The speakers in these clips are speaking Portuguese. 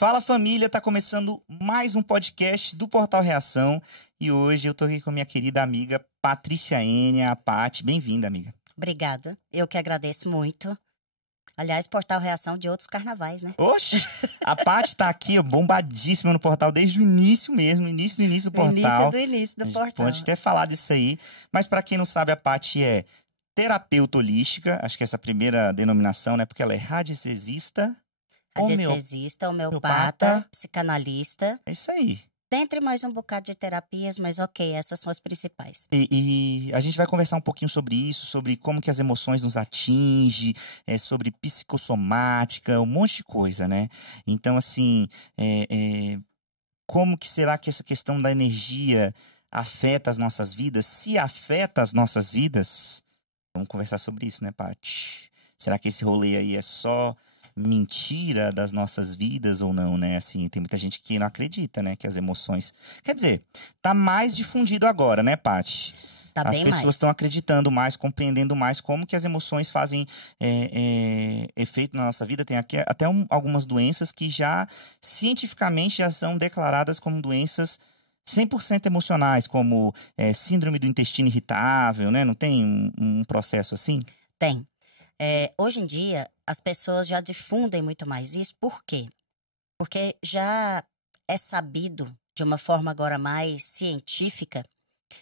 Fala família, tá começando mais um podcast do Portal Reação e hoje eu tô aqui com minha querida amiga Patrícia Enia, a Paty. Bem-vinda, amiga. Obrigada, eu que agradeço muito. Aliás, Portal Reação de outros carnavais, né? Oxe, a Paty tá aqui ó, bombadíssima no portal desde o início mesmo, início do início do portal. Início do A gente portal. pode ter falado isso aí, mas pra quem não sabe, a Paty é terapeuta holística, acho que essa é a primeira denominação, né? Porque ela é radiestesista, Radiestesista, homeopata, psicanalista. É isso aí. Dentre mais um bocado de terapias, mas ok, essas são as principais. E a gente vai conversar um pouquinho sobre isso, sobre como que as emoções nos atingem, sobre psicossomática, um monte de coisa, né? Então, assim, como que será que essa questão da energia afeta as nossas vidas? Se afeta as nossas vidas, vamos conversar sobre isso, né, Paty? Será que esse rolê aí é só mentira das nossas vidas ou não, né? Assim, tem muita gente que não acredita, né? Que as emoções... Quer dizer, tá mais difundido agora, né, Paty? Tá As bem pessoas mais. estão acreditando mais, compreendendo mais como que as emoções fazem efeito na nossa vida. Tem aqui até algumas doenças que já, cientificamente, já são declaradas como doenças 100% emocionais, como síndrome do intestino irritável, né? Não tem um processo assim? Tem. Hoje em dia, as pessoas já difundem muito mais isso. Por quê? Porque já é sabido, de uma forma agora mais científica,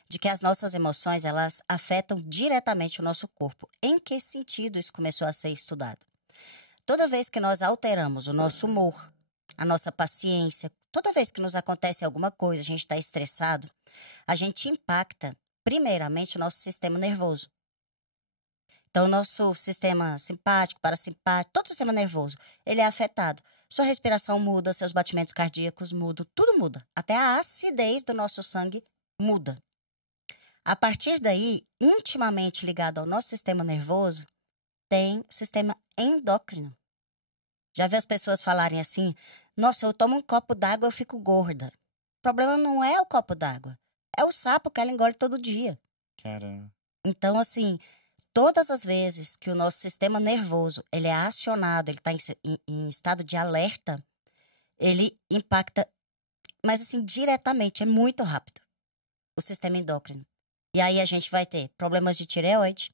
de que as nossas emoções, elas afetam diretamente o nosso corpo. Em que sentido isso começou a ser estudado? Toda vez que nós alteramos o nosso humor, a nossa paciência, toda vez que nos acontece alguma coisa, a gente está estressado, a gente impacta, primeiramente, o nosso sistema nervoso. Então, o nosso sistema simpático, parasimpático, todo o sistema nervoso, ele é afetado. Sua respiração muda, seus batimentos cardíacos mudam, tudo muda. Até a acidez do nosso sangue muda. A partir daí, intimamente ligado ao nosso sistema nervoso, tem o sistema endócrino. Já vi as pessoas falarem assim, nossa, eu tomo um copo d'água, eu fico gorda. O problema não é o copo d'água, é o sapo que ela engole todo dia. Caramba. Então, assim, todas as vezes que o nosso sistema nervoso ele é acionado, ele está em estado de alerta, ele impacta, mas assim, diretamente, é muito rápido, o sistema endócrino. E aí a gente vai ter problemas de tireoide,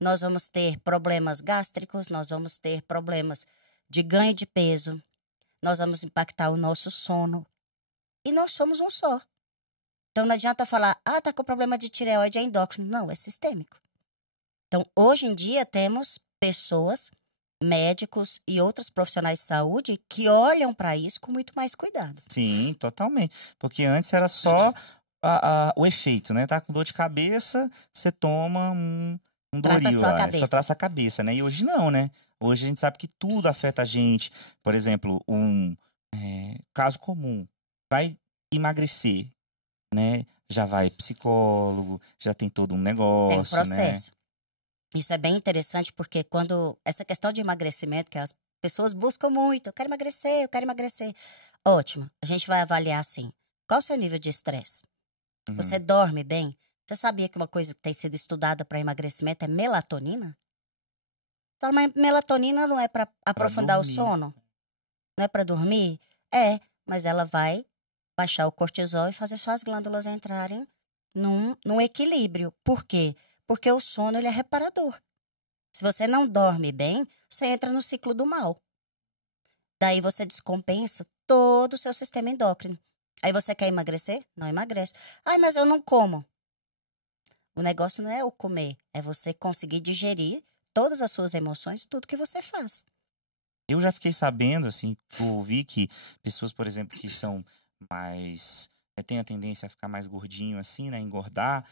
nós vamos ter problemas gástricos, nós vamos ter problemas de ganho de peso, nós vamos impactar o nosso sono. E nós somos um só. Então não adianta falar, tá com problema de tireoide, é endócrino. Não, é sistêmico. Então, hoje em dia, temos pessoas, médicos e outros profissionais de saúde que olham para isso com muito mais cuidado. Sim, totalmente. Porque antes era só o efeito, né? Tá com dor de cabeça, você toma um Trata Doril só a lá, cabeça. só traça a cabeça, né? E hoje não, né? Hoje a gente sabe que tudo afeta a gente. Por exemplo, caso comum, vai emagrecer, né? Já vai psicólogo, já tem todo um negócio, Tem um processo. né? Isso é bem interessante porque quando essa questão de emagrecimento, que as pessoas buscam muito, eu quero emagrecer, eu quero emagrecer. Ótimo, a gente vai avaliar assim, qual o seu nível de estresse? Você dorme bem? Você sabia que uma coisa que tem sido estudada para emagrecimento é melatonina? Então, mas melatonina não é para aprofundar o sono? Não é para dormir? É, mas ela vai baixar o cortisol e fazer suas glândulas entrarem num equilíbrio. Por quê? Porque o sono ele é reparador. Se você não dorme bem, você entra no ciclo do mal. Daí você descompensa todo o seu sistema endócrino. Aí você quer emagrecer? Não emagrece. Ai, mas eu não como. O negócio não é o comer, é você conseguir digerir todas as suas emoções, tudo que você faz. Eu já fiquei sabendo, assim, eu ouvi que pessoas, por exemplo, que são mais... têm a tendência a ficar mais gordinho, assim, né? Engordar,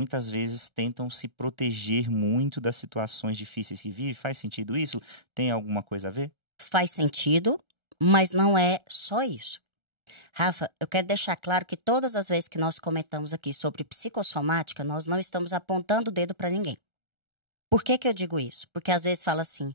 muitas vezes tentam se proteger muito das situações difíceis que vivem. Faz sentido isso? Tem alguma coisa a ver? Faz sentido, mas não é só isso. Rafa, eu quero deixar claro que todas as vezes que nós comentamos aqui sobre psicossomática, nós não estamos apontando o dedo para ninguém. Por que que eu digo isso? Porque às vezes fala assim,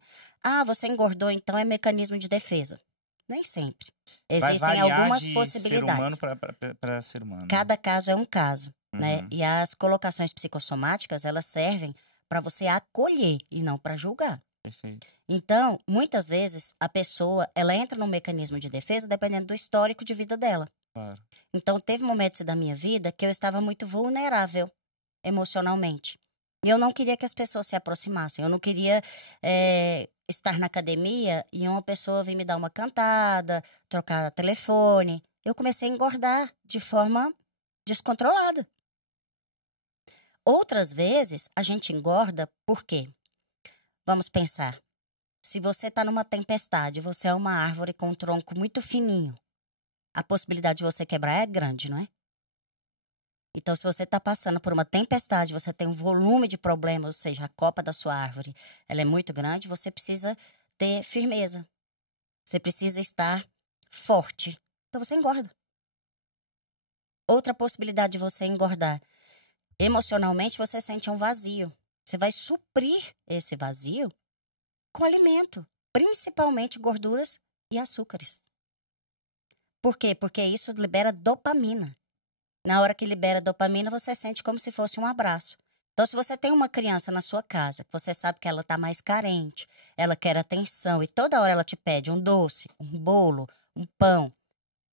você engordou, então é mecanismo de defesa. Nem sempre. Vai Existem variar algumas de possibilidades. ser humano para ser humano. Cada caso é um caso, né? Uhum. E as colocações psicossomáticas, elas servem para você acolher e não para julgar. Perfeito. Então, muitas vezes, a pessoa, ela entra num mecanismo de defesa dependendo do histórico de vida dela. Claro. Então, teve momentos da minha vida que eu estava muito vulnerável emocionalmente. E eu não queria que as pessoas se aproximassem. Eu não queria estar na academia e uma pessoa vir me dar uma cantada, trocar telefone. Eu comecei a engordar de forma descontrolada. Outras vezes, a gente engorda por quê? Vamos pensar. Se você está numa tempestade, você é uma árvore com um tronco muito fininho, a possibilidade de você quebrar é grande, não é? Então, se você está passando por uma tempestade, você tem um volume de problemas, ou seja, a copa da sua árvore, ela é muito grande, você precisa ter firmeza. Você precisa estar forte. Então, você engorda. Outra possibilidade de você engordar. Emocionalmente, você sente um vazio. Você vai suprir esse vazio com alimento, principalmente gorduras e açúcares. Por quê? Porque isso libera dopamina. Na hora que libera dopamina, você sente como se fosse um abraço. Então, se você tem uma criança na sua casa, que você sabe que ela está mais carente, ela quer atenção e toda hora ela te pede um doce, um bolo, um pão.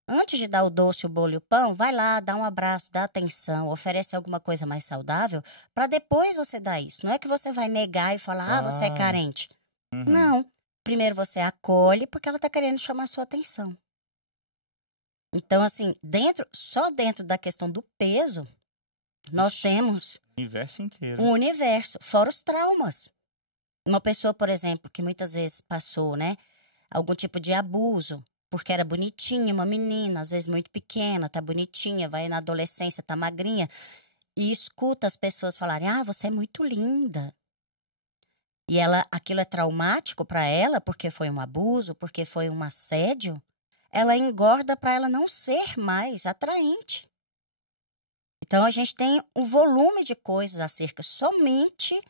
Antes de dar o doce, o bolo e o pão, vai lá, dá um abraço, dá atenção, oferece alguma coisa mais saudável, para depois você dar isso. Não é que você vai negar e falar, você é Claro. carente. Uhum. Não. Primeiro você acolhe porque ela está querendo chamar a sua atenção. Então, assim, só dentro da questão do peso, nós Ixi, temos o universo inteiro. um universo, fora os traumas. Uma pessoa, por exemplo, que muitas vezes passou, né, algum tipo de abuso, porque era bonitinha, uma menina, às vezes muito pequena, tá bonitinha, vai na adolescência, tá magrinha, e escuta as pessoas falarem, você é muito linda. E aquilo é traumático para ela, porque foi um abuso, porque foi um assédio. Ela engorda para ela não ser mais atraente. Então, a gente tem um volume de coisas acerca somente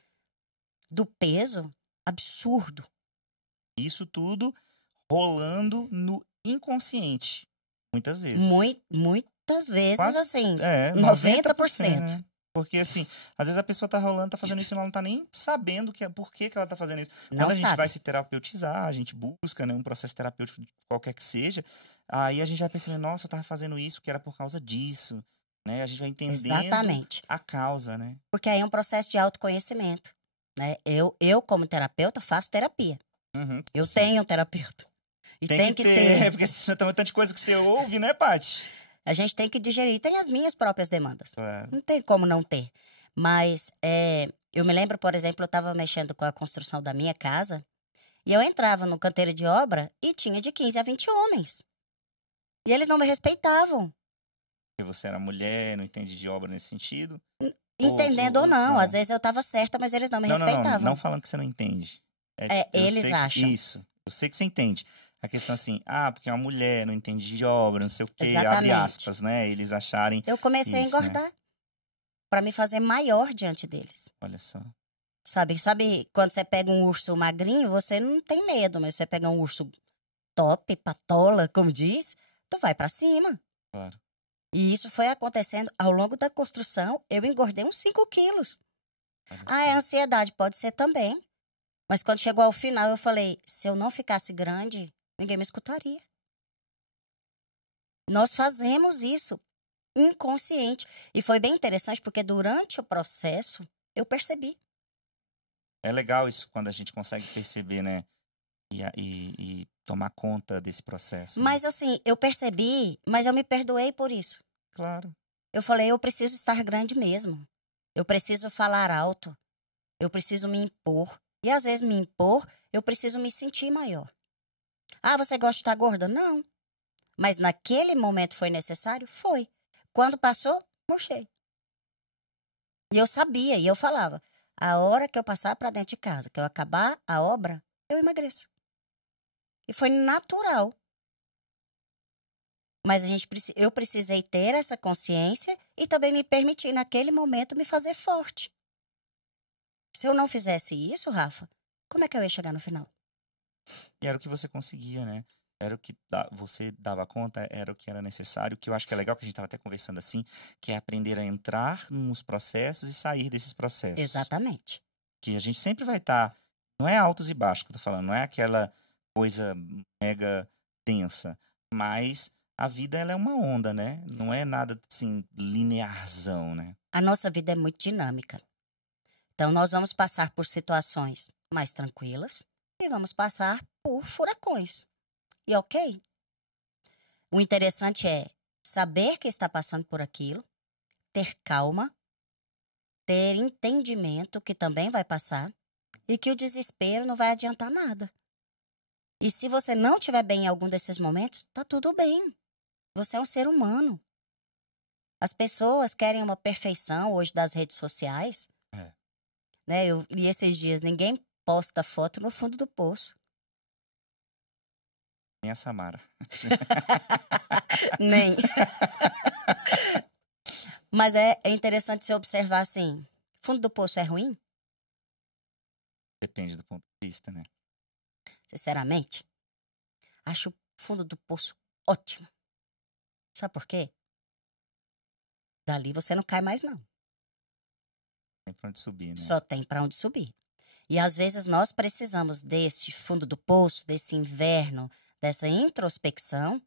do peso absurdo. Isso tudo rolando no inconsciente, muitas vezes. Muitas vezes, Quase, assim, 90%, 90%. né? Porque, assim, às vezes a pessoa tá rolando, tá fazendo isso e ela não tá nem sabendo por que ela tá fazendo isso. Não Quando a gente sabe. vai se terapeutizar, a gente busca, né, um processo terapêutico qualquer que seja, aí a gente vai percebendo, nossa, eu tava fazendo isso que era por causa disso, né? A gente vai entendendo Exatamente. a causa, né? Porque aí é um processo de autoconhecimento, né? Eu como terapeuta, faço terapia. Uhum, Eu sim. tenho um terapeuta. E tem que ter. Porque senão tem tanta coisa que você ouve, né, Paty? A gente tem que digerir. Tem as minhas próprias demandas. Claro. Não tem como não ter. Mas eu me lembro, por exemplo, eu estava mexendo com a construção da minha casa e eu entrava no canteiro de obra e tinha de 15 a 20 homens. E eles não me respeitavam. Porque você era mulher, não entende de obra nesse sentido? Entendendo ou não. Às vezes eu estava certa, mas eles não me respeitavam. Não falando que você não entende. Eles acham. Isso. Eu sei que você entende. A questão assim, porque é uma mulher, não entende de obra, não sei o quê, Exatamente. abre aspas, né? Eles acharem. Eu comecei a engordar, né? Para me fazer maior diante deles. Olha só. Sabe, quando você pega um urso magrinho, você não tem medo, mas você pega um urso top, patola, como diz, tu vai para cima. Claro. E isso foi acontecendo ao longo da construção, eu engordei uns 5 quilos. É ansiedade, pode ser também. Mas quando chegou ao final, eu falei, se eu não ficasse grande, ninguém me escutaria. Nós fazemos isso inconsciente. E foi bem interessante, porque durante o processo, eu percebi. É legal isso quando a gente consegue perceber, né? E tomar conta desse processo. Mas assim, eu percebi, mas eu me perdoei por isso. Claro. Eu falei, eu preciso estar grande mesmo. Eu preciso falar alto. Eu preciso me impor. E às vezes me impor, eu preciso me sentir maior. Você gosta de estar gorda? Não. Mas naquele momento foi necessário? Foi. Quando passou, murchei. E eu sabia, e eu falava, a hora que eu passar para dentro de casa, que eu acabar a obra, eu emagreço. E foi natural. Mas eu precisei ter essa consciência e também me permitir, naquele momento, me fazer forte. Se eu não fizesse isso, Rafa, como é que eu ia chegar no final? E era o que você conseguia, né? Era o que você dava conta, era o que era necessário, que eu acho que é legal, que a gente estava até conversando assim, que é aprender a entrar nos processos e sair desses processos. Exatamente. Que a gente sempre vai estar Não é altos e baixos que eu tô falando, não é aquela coisa mega tensa, mas a vida ela é uma onda, né? Não é nada assim linearzão, né? A nossa vida é muito dinâmica. Então, nós vamos passar por situações mais tranquilas e vamos passar por furacões. E ok? O interessante é saber que está passando por aquilo, ter calma, ter entendimento que também vai passar e que o desespero não vai adiantar nada. E se você não estiver bem em algum desses momentos, tá tudo bem. Você é um ser humano. As pessoas querem uma perfeição hoje das redes sociais. É. Né? Eu li esses dias, ninguém posta foto no fundo do poço. Nem a Samara. Nem. Mas é interessante você observar assim, fundo do poço é ruim? Depende do ponto de vista, né? Sinceramente, acho o fundo do poço ótimo. Sabe por quê? Dali você não cai mais, não. Tem pra onde subir, né? Só tem para onde subir. E às vezes nós precisamos deste fundo do poço, desse inverno, dessa introspecção,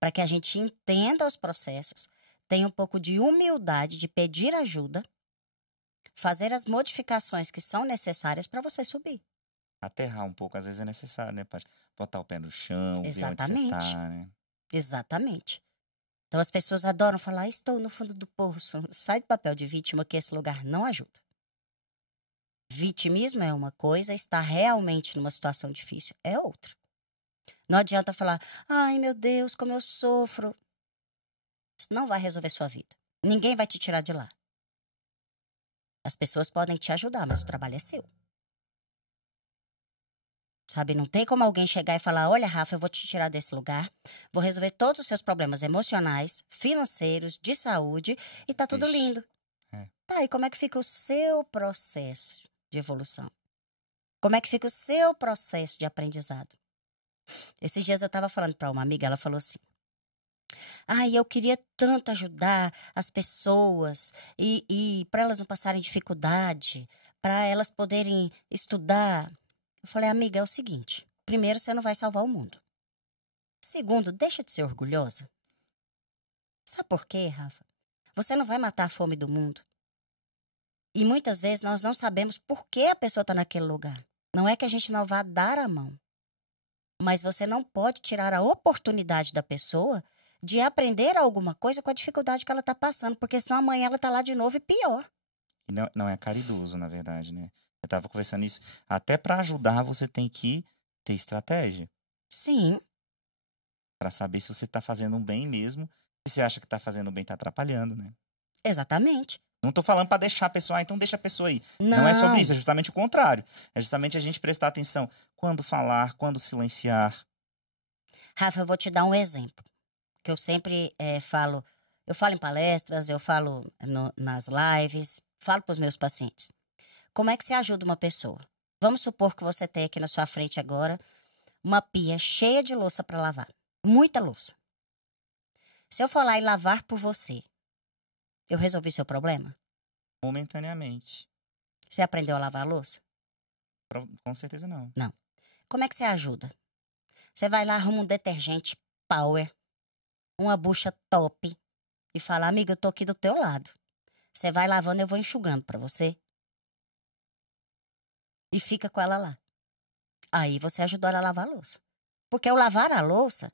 para que a gente entenda os processos, tenha um pouco de humildade de pedir ajuda, fazer as modificações que são necessárias para você subir. Aterrar um pouco, às vezes é necessário, né? Pra botar o pé no chão, ver onde você Exatamente. tá, né? Exatamente. Então as pessoas adoram falar, estou no fundo do poço. Sai do papel de vítima que esse lugar não ajuda. Vitimismo é uma coisa, estar realmente numa situação difícil é outra. Não adianta falar, ai meu Deus, como eu sofro. Isso não vai resolver sua vida. Ninguém vai te tirar de lá. As pessoas podem te ajudar, mas o trabalho é seu. Sabe, não tem como alguém chegar e falar, olha, Rafa, eu vou te tirar desse lugar, vou resolver todos os seus problemas emocionais, financeiros, de saúde, e tá tudo Ixi, lindo. é. Tá, e como é que fica o seu processo de evolução? Como é que fica o seu processo de aprendizado? Esses dias eu estava falando para uma amiga, ela falou assim, ai, eu queria tanto ajudar as pessoas e para elas não passarem dificuldade, para elas poderem estudar. Eu falei, amiga, é o seguinte, primeiro, você não vai salvar o mundo. Segundo, deixa de ser orgulhosa. Sabe por quê, Rafa? Você não vai matar a fome do mundo. E muitas vezes nós não sabemos por que a pessoa está naquele lugar. Não é que a gente não vá dar a mão. Mas você não pode tirar a oportunidade da pessoa de aprender alguma coisa com a dificuldade que ela está passando, porque senão amanhã ela está lá de novo e pior. E não é caridoso, na verdade, né? Eu tava conversando isso. Até pra ajudar, você tem que ter estratégia. Sim, Pra saber se você tá fazendo um bem mesmo. Se você acha que tá fazendo bem, tá atrapalhando, né? exatamente. Não tô falando pra deixar a pessoa, então deixa a pessoa aí. Não é sobre Não, isso, é justamente o contrário. É justamente a gente prestar atenção quando falar, quando silenciar. Rafa, eu vou te dar um exemplo, que eu sempre falo. Eu falo em palestras, eu falo nas lives, falo para os meus pacientes. Como é que você ajuda uma pessoa? Vamos supor que você tem aqui na sua frente agora uma pia cheia de louça para lavar. Muita louça. Se eu for lá e lavar por você, eu resolvi seu problema? Momentaneamente. Você aprendeu a lavar a louça? Com certeza não. Não. Como é que você ajuda? Você vai lá, arruma um detergente Power, uma bucha top e fala, amiga, eu tô aqui do teu lado. Você vai lavando, eu vou enxugando para você. E fica com ela lá. Aí você ajudou ela a lavar a louça. Porque o lavar a louça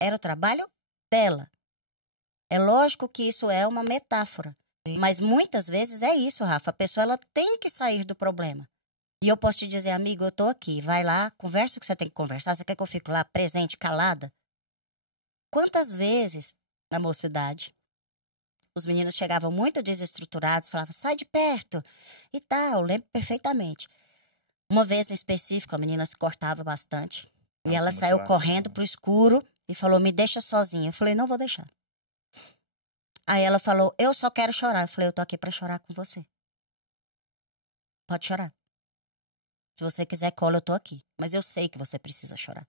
era o trabalho dela. É lógico que isso é uma metáfora. Mas muitas vezes é isso, Rafa. A pessoa ela tem que sair do problema. E eu posso te dizer, amigo, eu tô aqui. Vai lá, conversa o que você tem que conversar. Você quer que eu fique lá presente, calada? Quantas vezes, na mocidade, os meninos chegavam muito desestruturados, falavam, sai de perto e tal. Eu lembro perfeitamente. Uma vez em específico, a menina se cortava bastante. E ela saiu correndo pro escuro e falou, me deixa sozinha. Eu falei, não vou deixar. Aí ela falou, eu só quero chorar. Eu falei, eu tô aqui pra chorar com você. Pode chorar. Se você quiser cola, eu tô aqui. Mas eu sei que você precisa chorar.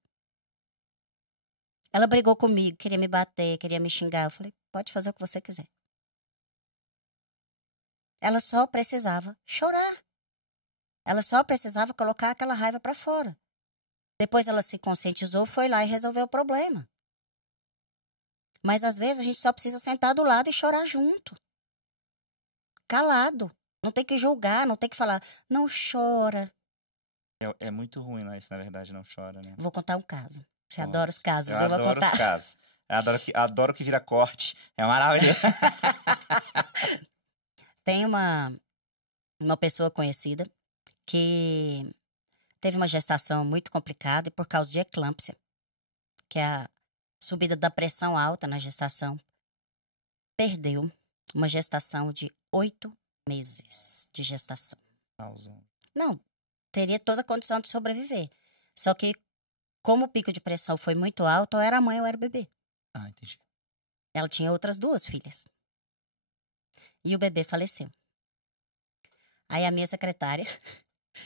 Ela brigou comigo, queria me bater, queria me xingar. Eu falei, pode fazer o que você quiser. . Ela só precisava chorar. Ela só precisava colocar aquela raiva para fora. Depois ela se conscientizou, foi lá e resolveu o problema. Mas às vezes a gente só precisa sentar do lado e chorar junto. Calado. Não tem que julgar, não tem que falar, não chora. É muito ruim lá isso, na verdade, não chora, né? Vou contar um caso. Você Conte. adora os casos, Eu eu vou adoro os contar. casos. Eu adoro que vira corte. É maravilhoso. Tem uma pessoa conhecida que teve uma gestação muito complicada e por causa de eclâmpsia, que é a subida da pressão alta na gestação, perdeu uma gestação de 8 meses de gestação. Não, teria toda a condição de sobreviver. Só que, como o pico de pressão foi muito alto, ou era a mãe ou era o bebê. Ah, entendi. Ela tinha outras 2 filhas. E o bebê faleceu. Aí a minha secretária,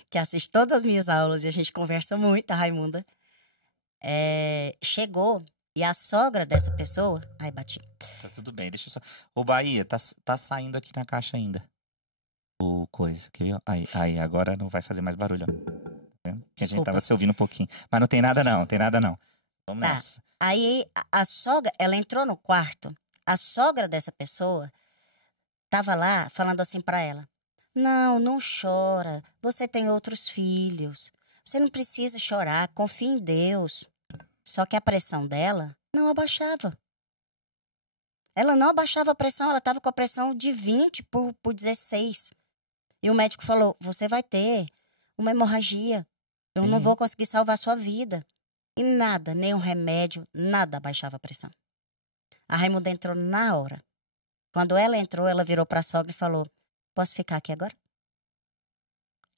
que assiste todas as minhas aulas e a gente conversa muito, a Raimunda, chegou e a sogra dessa pessoa... Ai, bati. Tá tudo bem, deixa eu só... Ô, Bahia, tá saindo aqui na caixa ainda. O coisa, quer ver? Aí, agora não vai fazer mais barulho, ó. Tá vendo? Que a gente tava se ouvindo um pouquinho. Mas não tem nada não, Vamos Tá. nessa. Aí a sogra, ela entrou no quarto, a sogra dessa pessoa tava lá falando assim pra ela: Não, não chora, você tem outros filhos, você não precisa chorar, confia em Deus. Só que a pressão dela não abaixava. Ela não abaixava a pressão, ela tava com a pressão de 20 por 16. E o médico falou: Você vai ter uma hemorragia, eu não vou conseguir salvar a sua vida. E nada, nenhum remédio, nada abaixava a pressão. A Raimunda entrou na hora. Quando ela entrou, ela virou para a sogra e falou: Posso ficar aqui agora?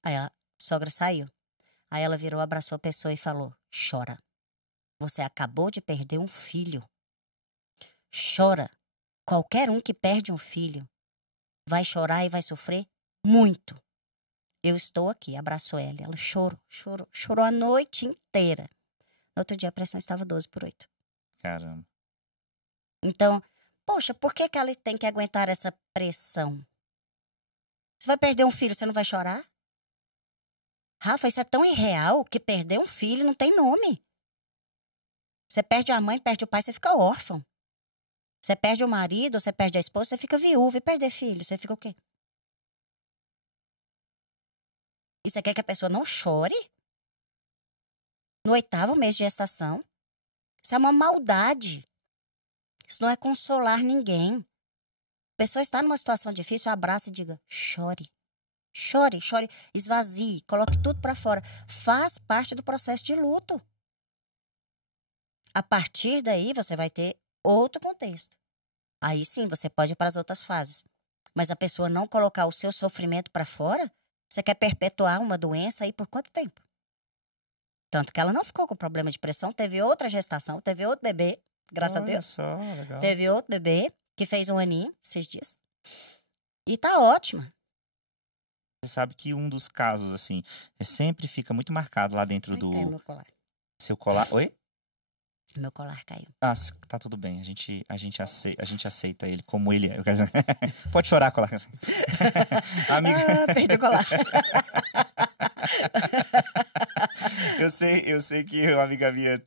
Aí a sogra saiu. Aí ela virou, abraçou a pessoa e falou: Chora. Você acabou de perder um filho. Chora. Qualquer um que perde um filho vai chorar e vai sofrer muito. Eu estou aqui. Abraçou ela. Ela chorou a noite inteira. No outro dia a pressão estava 12/8. Caramba. Então, poxa, por que ela tem que aguentar essa pressão? Você vai perder um filho, você não vai chorar? Rafa, isso é tão irreal que perder um filho não tem nome. Você perde a mãe, perde o pai, você fica órfão. Você perde o marido, você perde a esposa, você fica viúva. E perder filho, você fica o quê? E você quer que a pessoa não chore? No 8º mês de gestação? Isso é uma maldade. Isso não é consolar ninguém. A pessoa está numa situação difícil, abraça e diga: chore. Chore, chore, esvazie, coloque tudo para fora. Faz parte do processo de luto. A partir daí, você vai ter outro contexto. Aí sim, você pode ir para as outras fases. Mas a pessoa não colocar o seu sofrimento para fora, você quer perpetuar uma doença aí por quanto tempo? Tanto que ela não ficou com problema de pressão, teve outra gestação, teve outro bebê, graças a Deus. Olha só, legal. Teve outro bebê que fez 1 aninho, 6 dias. E tá ótima. Você sabe que um dos casos, assim, sempre fica muito marcado lá dentro do Caiu meu colar. seu colar. Oi? Meu colar caiu. Ah, tá tudo bem. A gente aceita ele como ele é. Eu quero dizer, pode chorar, colar. Amiga. Perdi o colar. Eu sei que uma amiga minha,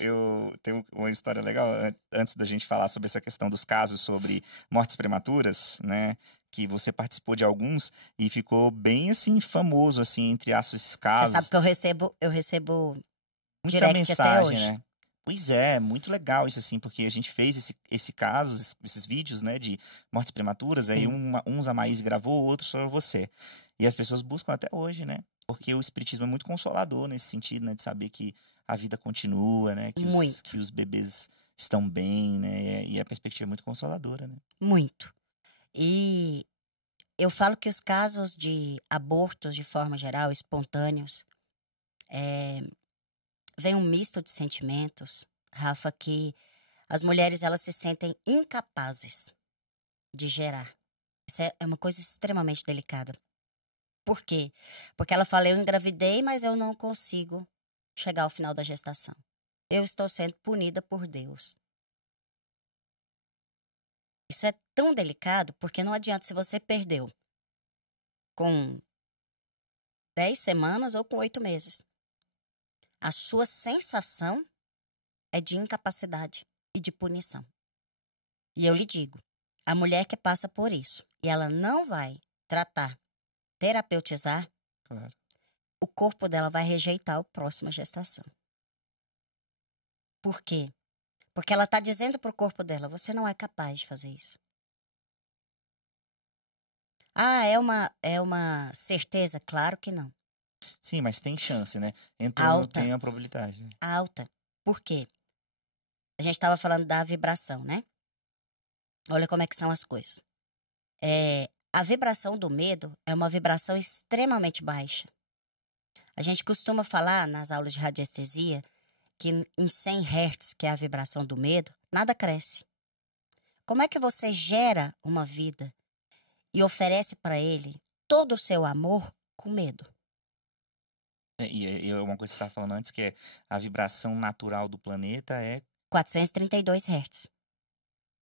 eu tenho uma história legal antes da gente falar sobre essa questão dos casos sobre mortes prematuras, né? Que você participou de alguns e ficou bem assim famoso assim entre esses casos. Você sabe que eu recebo muita direct mensagem, até hoje. né? Pois é, muito legal isso assim, porque a gente fez esse caso, esses vídeos, né, de mortes prematuras, aí uns a Maís gravou, outros foram você. E as pessoas buscam até hoje, né? Porque o espiritismo é muito consolador nesse sentido, né, de saber que a vida continua, né, que os bebês estão bem, né? E a perspectiva é muito consoladora, né? Muito. E eu falo que os casos de abortos, de forma geral, espontâneos, vem um misto de sentimentos, Rafa, que as mulheres elas se sentem incapazes de gerar. Isso é uma coisa extremamente delicada. Por quê? Porque ela fala: eu engravidei, mas eu não consigo chegar ao final da gestação. Eu estou sendo punida por Deus. Isso é tão delicado porque não adianta, se você perdeu com 10 semanas ou com 8 meses. A sua sensação é de incapacidade e de punição. E eu lhe digo, a mulher que passa por isso e ela não vai tratar, terapeutizar, Claro. o corpo dela vai rejeitar a próxima gestação. Por quê? Porque ela está dizendo para o corpo dela, você não é capaz de fazer isso. Ah, é uma certeza? Claro que não. Sim, mas tem chance, né? Entrou no Alta. tem a probabilidade. Né? Alta. Por quê? A gente estava falando da vibração, né? Olha como é que são as coisas. A vibração do medo é uma vibração extremamente baixa. A gente costuma falar nas aulas de radiestesia que em 100 Hz, que é a vibração do medo, nada cresce. Como é que você gera uma vida e oferece para ele todo o seu amor com medo? E uma coisa que você estava falando antes, que é a vibração natural do planeta é 432 Hz.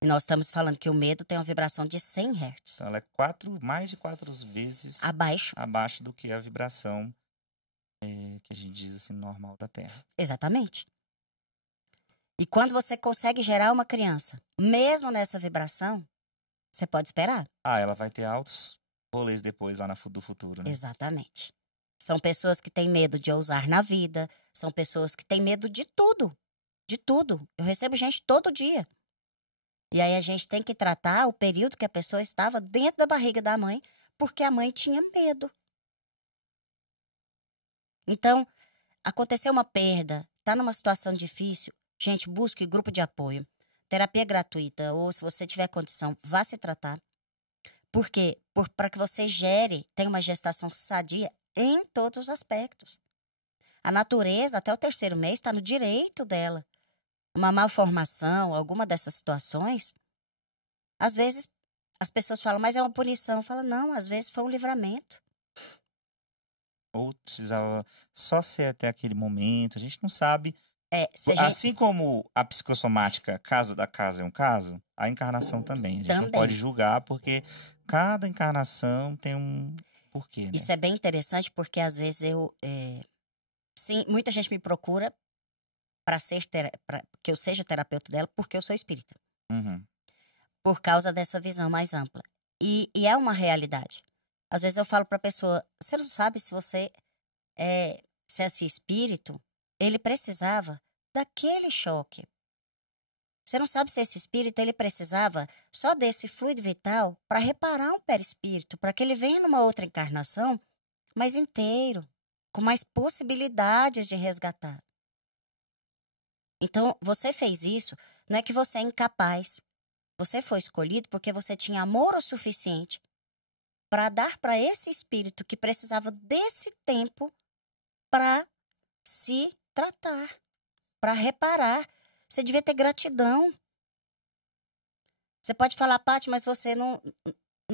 E nós estamos falando que o medo tem uma vibração de 100 Hz. Então ela é mais de 4 vezes abaixo do que a vibração que a gente diz assim, normal da Terra. Exatamente. E quando você consegue gerar uma criança, mesmo nessa vibração, você pode esperar. Ela vai ter altos rolês depois lá do futuro, né? Exatamente. São pessoas que têm medo de ousar na vida, são pessoas que têm medo de tudo. De tudo. Eu recebo gente todo dia. E aí a gente tem que tratar o período que a pessoa estava dentro da barriga da mãe, porque a mãe tinha medo. Então, aconteceu uma perda, está numa situação difícil, gente, busque grupo de apoio, terapia gratuita, ou se você tiver condição, vá se tratar. Por quê? Para que você tenha uma gestação sadia em todos os aspectos. A natureza, até o 3º mês, está no direito dela. Uma malformação, alguma dessas situações, às vezes as pessoas falam, mas é uma punição. Fala, não, às vezes foi um livramento. Ou precisava só ser até aquele momento, a gente não sabe. Assim como a psicossomática, casa da casa é um caso, a encarnação também. A gente não pode julgar, porque cada encarnação tem um porquê, né? Isso é bem interessante, porque às vezes sim, muita gente me procura para que eu seja terapeuta dela, porque eu sou espírita. Uhum. Por causa dessa visão mais ampla. E é uma realidade. Às vezes eu falo para a pessoa, você não sabe se se esse espírito, ele precisava daquele choque. Você não sabe se esse espírito, ele precisava só desse fluido vital para reparar um perispírito, para que ele venha numa outra encarnação mais inteiro, com mais possibilidades de resgatar. Então, você fez isso, não é que você é incapaz. Você foi escolhido porque você tinha amor o suficiente para dar para esse espírito que precisava desse tempo para se tratar, para reparar. Você devia ter gratidão. Você pode falar, Paty, mas você não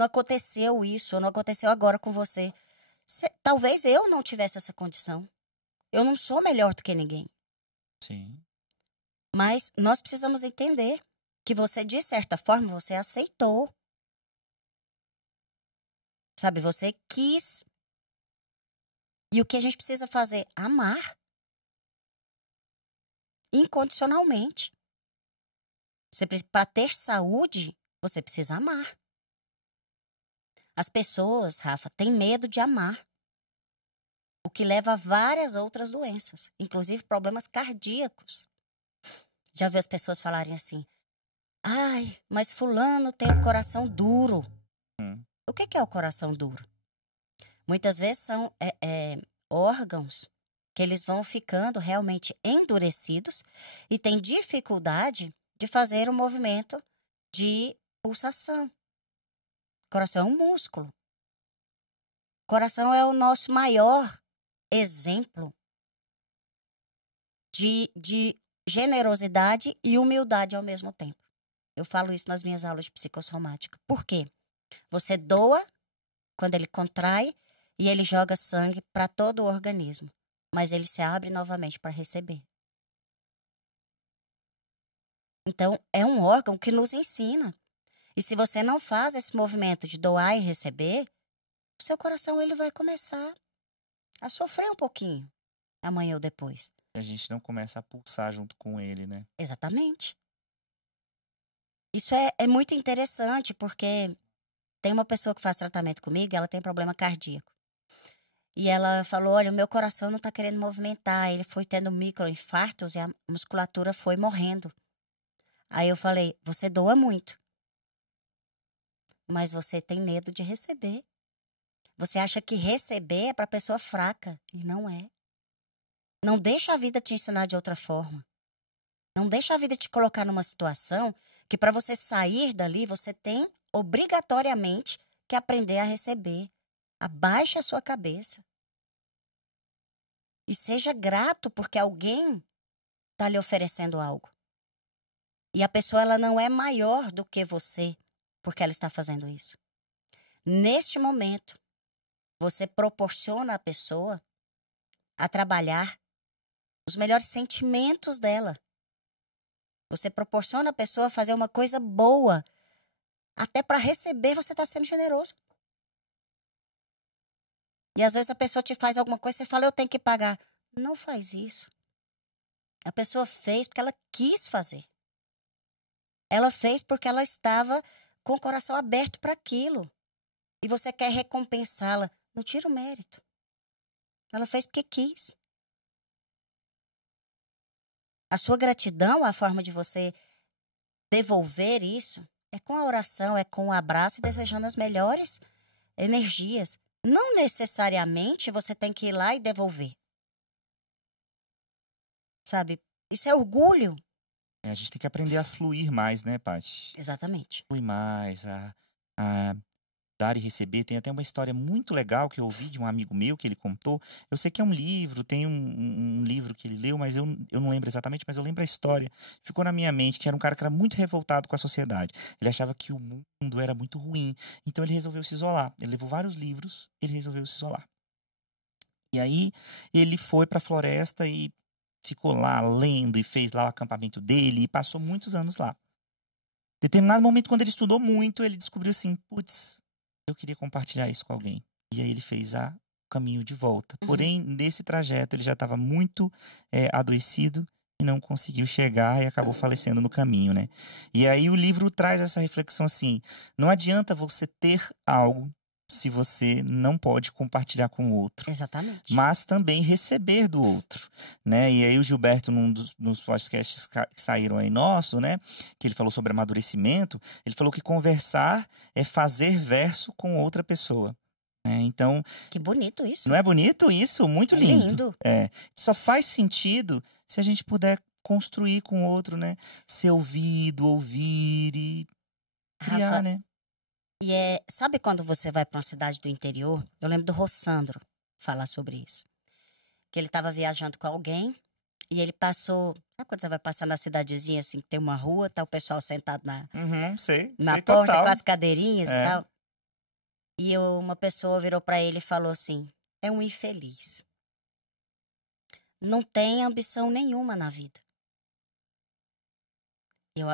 aconteceu isso, não aconteceu agora com você. Talvez eu não tivesse essa condição. Eu não sou melhor do que ninguém. Sim. Mas nós precisamos entender que você, de certa forma, você aceitou. Sabe, você quis. E o que a gente precisa fazer? Amar. Incondicionalmente. Para ter saúde, você precisa amar. As pessoas, Rafa, têm medo de amar. O que leva a várias outras doenças, inclusive problemas cardíacos. Já vi as pessoas falarem assim, ai, mas fulano tem um coração duro. O que é o coração duro? Muitas vezes são órgãos que eles vão ficando realmente endurecidos e têm dificuldade de fazer o movimento de pulsação. O coração é um músculo. O coração é o nosso maior exemplo de generosidade e humildade ao mesmo tempo. Eu falo isso nas minhas aulas de psicossomática. Por quê? Você doa quando ele contrai e ele joga sangue para todo o organismo, mas ele se abre novamente para receber. Então, é um órgão que nos ensina. E se você não faz esse movimento de doar e receber, o seu coração ele vai começar a sofrer um pouquinho, amanhã ou depois. A gente não começa a pulsar junto com ele, né? Exatamente. Isso é muito interessante, porque tem uma pessoa que faz tratamento comigo, ela tem problema cardíaco. E ela falou, olha, o meu coração não tá querendo movimentar. Ele foi tendo microinfartos e a musculatura foi morrendo. Aí eu falei, você doa muito. Mas você tem medo de receber. Você acha que receber é para pessoa fraca. E não é. Não deixa a vida te ensinar de outra forma. Não deixa a vida te colocar numa situação que para você sair dali, você tem obrigatoriamente que aprender a receber. Abaixe a sua cabeça. E seja grato porque alguém está lhe oferecendo algo. E a pessoa ela não é maior do que você porque ela está fazendo isso. Neste momento, você proporciona à pessoa a trabalhar os melhores sentimentos dela. Você proporciona a pessoa a fazer uma coisa boa. Até para receber você está sendo generoso. E às vezes a pessoa te faz alguma coisa e você fala, eu tenho que pagar. Não faz isso. A pessoa fez porque ela quis fazer. Ela fez porque ela estava com o coração aberto para aquilo. E você quer recompensá-la. Não tira o mérito. Ela fez porque quis. A sua gratidão, a forma de você devolver isso, é com a oração, é com o abraço e desejando as melhores energias. Não necessariamente você tem que ir lá e devolver. Sabe? Isso é orgulho. A gente tem que aprender a fluir mais, né, Paty? Exatamente. Fluir mais, a dar e receber. Tem até uma história muito legal que eu ouvi de um amigo meu que ele contou. Eu sei que é um livro, tem um livro que ele leu, mas eu não lembro exatamente, mas eu lembro a história. Ficou na minha mente que era um cara que era muito revoltado com a sociedade. Ele achava que o mundo era muito ruim. Então ele resolveu se isolar. Ele levou vários livros, ele resolveu se isolar. E aí ele foi para a floresta e ficou lá lendo e fez lá o acampamento dele e passou muitos anos lá. Determinado momento, quando ele estudou muito, ele descobriu assim, putz, eu queria compartilhar isso com alguém. E aí ele fez o caminho de volta. Porém, nesse trajeto, ele já estava muito adoecido e não conseguiu chegar e acabou falecendo no caminho, né? E aí o livro traz essa reflexão assim, não adianta você ter algo se você não pode compartilhar com o outro. Exatamente. Mas também receber do outro, né? E aí o Gilberto, nos podcasts que saíram aí nosso, né? Que ele falou sobre amadurecimento, ele falou que conversar é fazer verso com outra pessoa. Então... Que bonito isso. Não é bonito isso? Muito lindo. Lindo. Só faz sentido se a gente puder construir com o outro, né? Ser ouvido, ouvir e criar, Rafa, né? E sabe quando você vai para uma cidade do interior? Eu lembro do Rossandro falar sobre isso. Que ele estava viajando com alguém e ele passou... Sabe quando você vai passar na cidadezinha assim, que tem uma rua, tá o pessoal sentado na Sei porta total. com as cadeirinhas e tal? E uma pessoa virou para ele e falou assim, é um infeliz. Não tem ambição nenhuma na vida.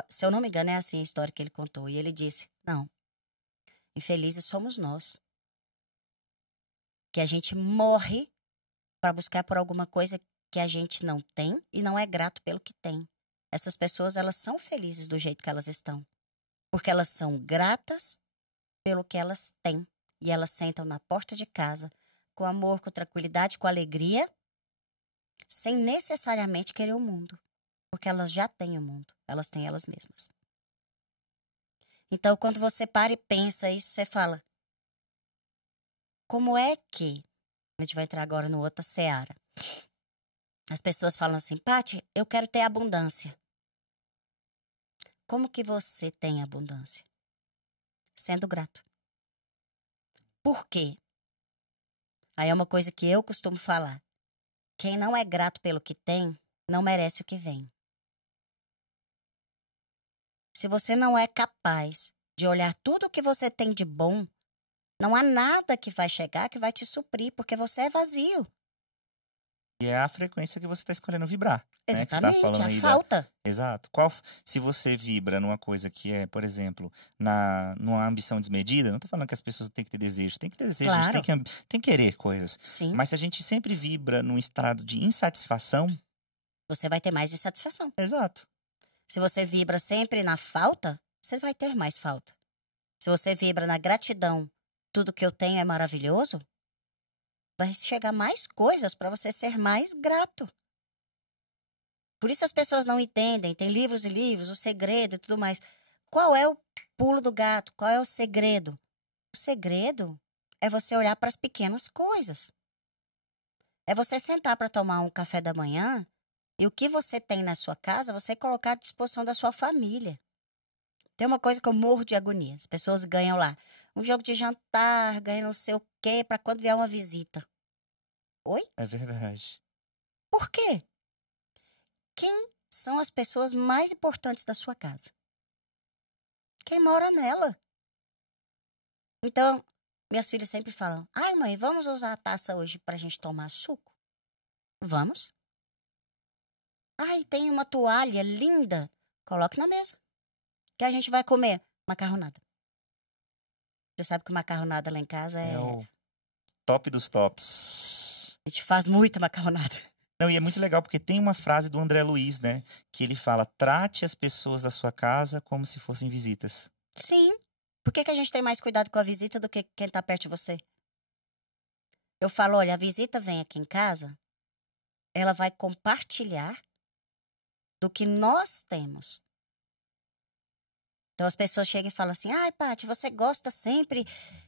Se eu não me engano, é assim a história que ele contou. E ele disse, não. Infelizes somos nós. Que a gente morre para buscar por alguma coisa que a gente não tem e não é grato pelo que tem. Essas pessoas, elas são felizes do jeito que elas estão. Porque elas são gratas pelo que elas têm. E elas sentam na porta de casa com amor, com tranquilidade, com alegria, sem necessariamente querer o mundo. Porque elas já têm o mundo. Elas têm elas mesmas. Então, quando você para e pensa isso, você fala, como é que... A gente vai entrar agora no outra seara. As pessoas falam assim, Paty, eu quero ter abundância. Como que você tem abundância? Sendo grato. Por quê? Aí é uma coisa que eu costumo falar. Quem não é grato pelo que tem, não merece o que vem. Se você não é capaz de olhar tudo o que você tem de bom, não há nada que vai chegar que vai te suprir, porque você é vazio. E é a frequência que você está escolhendo vibrar, né? Que você tá Exatamente, falando a aí falta. Exato. Se você vibra numa coisa que é, por exemplo, numa ambição desmedida, não tô falando que as pessoas têm que ter desejo, tem que ter desejo, a gente Claro, tem que querer coisas. sim, Mas se a gente sempre vibra num estado de insatisfação, você vai ter mais insatisfação. exato. Se você vibra sempre na falta, você vai ter mais falta. Se você vibra na gratidão, tudo que eu tenho é maravilhoso, vai chegar mais coisas para você ser mais grato. Por isso as pessoas não entendem, tem livros e livros, o segredo e tudo mais. Qual é o pulo do gato? Qual é o segredo? O segredo é você olhar para as pequenas coisas. É você sentar para tomar um café da manhã e o que você tem na sua casa, você colocar à disposição da sua família. Tem uma coisa que eu morro de agonia. As pessoas ganham lá um jogo de jantar, ganham não sei o quê, para quando vier uma visita. Oi? É verdade. Por quê? Quem são as pessoas mais importantes da sua casa? Quem mora nela. Então, minhas filhas sempre falam: ai, mãe, vamos usar a taça hoje pra gente tomar suco? Vamos. Ai, tem uma toalha linda. Coloque na mesa. Que a gente vai comer macarronada. Você sabe que macarronada lá em casa É é. o top dos tops. A gente faz muita macarronada. Não, e é muito legal porque tem uma frase do André Luiz, né? Que ele fala: trate as pessoas da sua casa como se fossem visitas. Sim. Por que a gente tem mais cuidado com a visita do que quem tá perto de você? Eu falo: olha, a visita vem aqui em casa, ela vai compartilhar do que nós temos. Então as pessoas chegam e falam assim: ai, Paty, você gosta sempre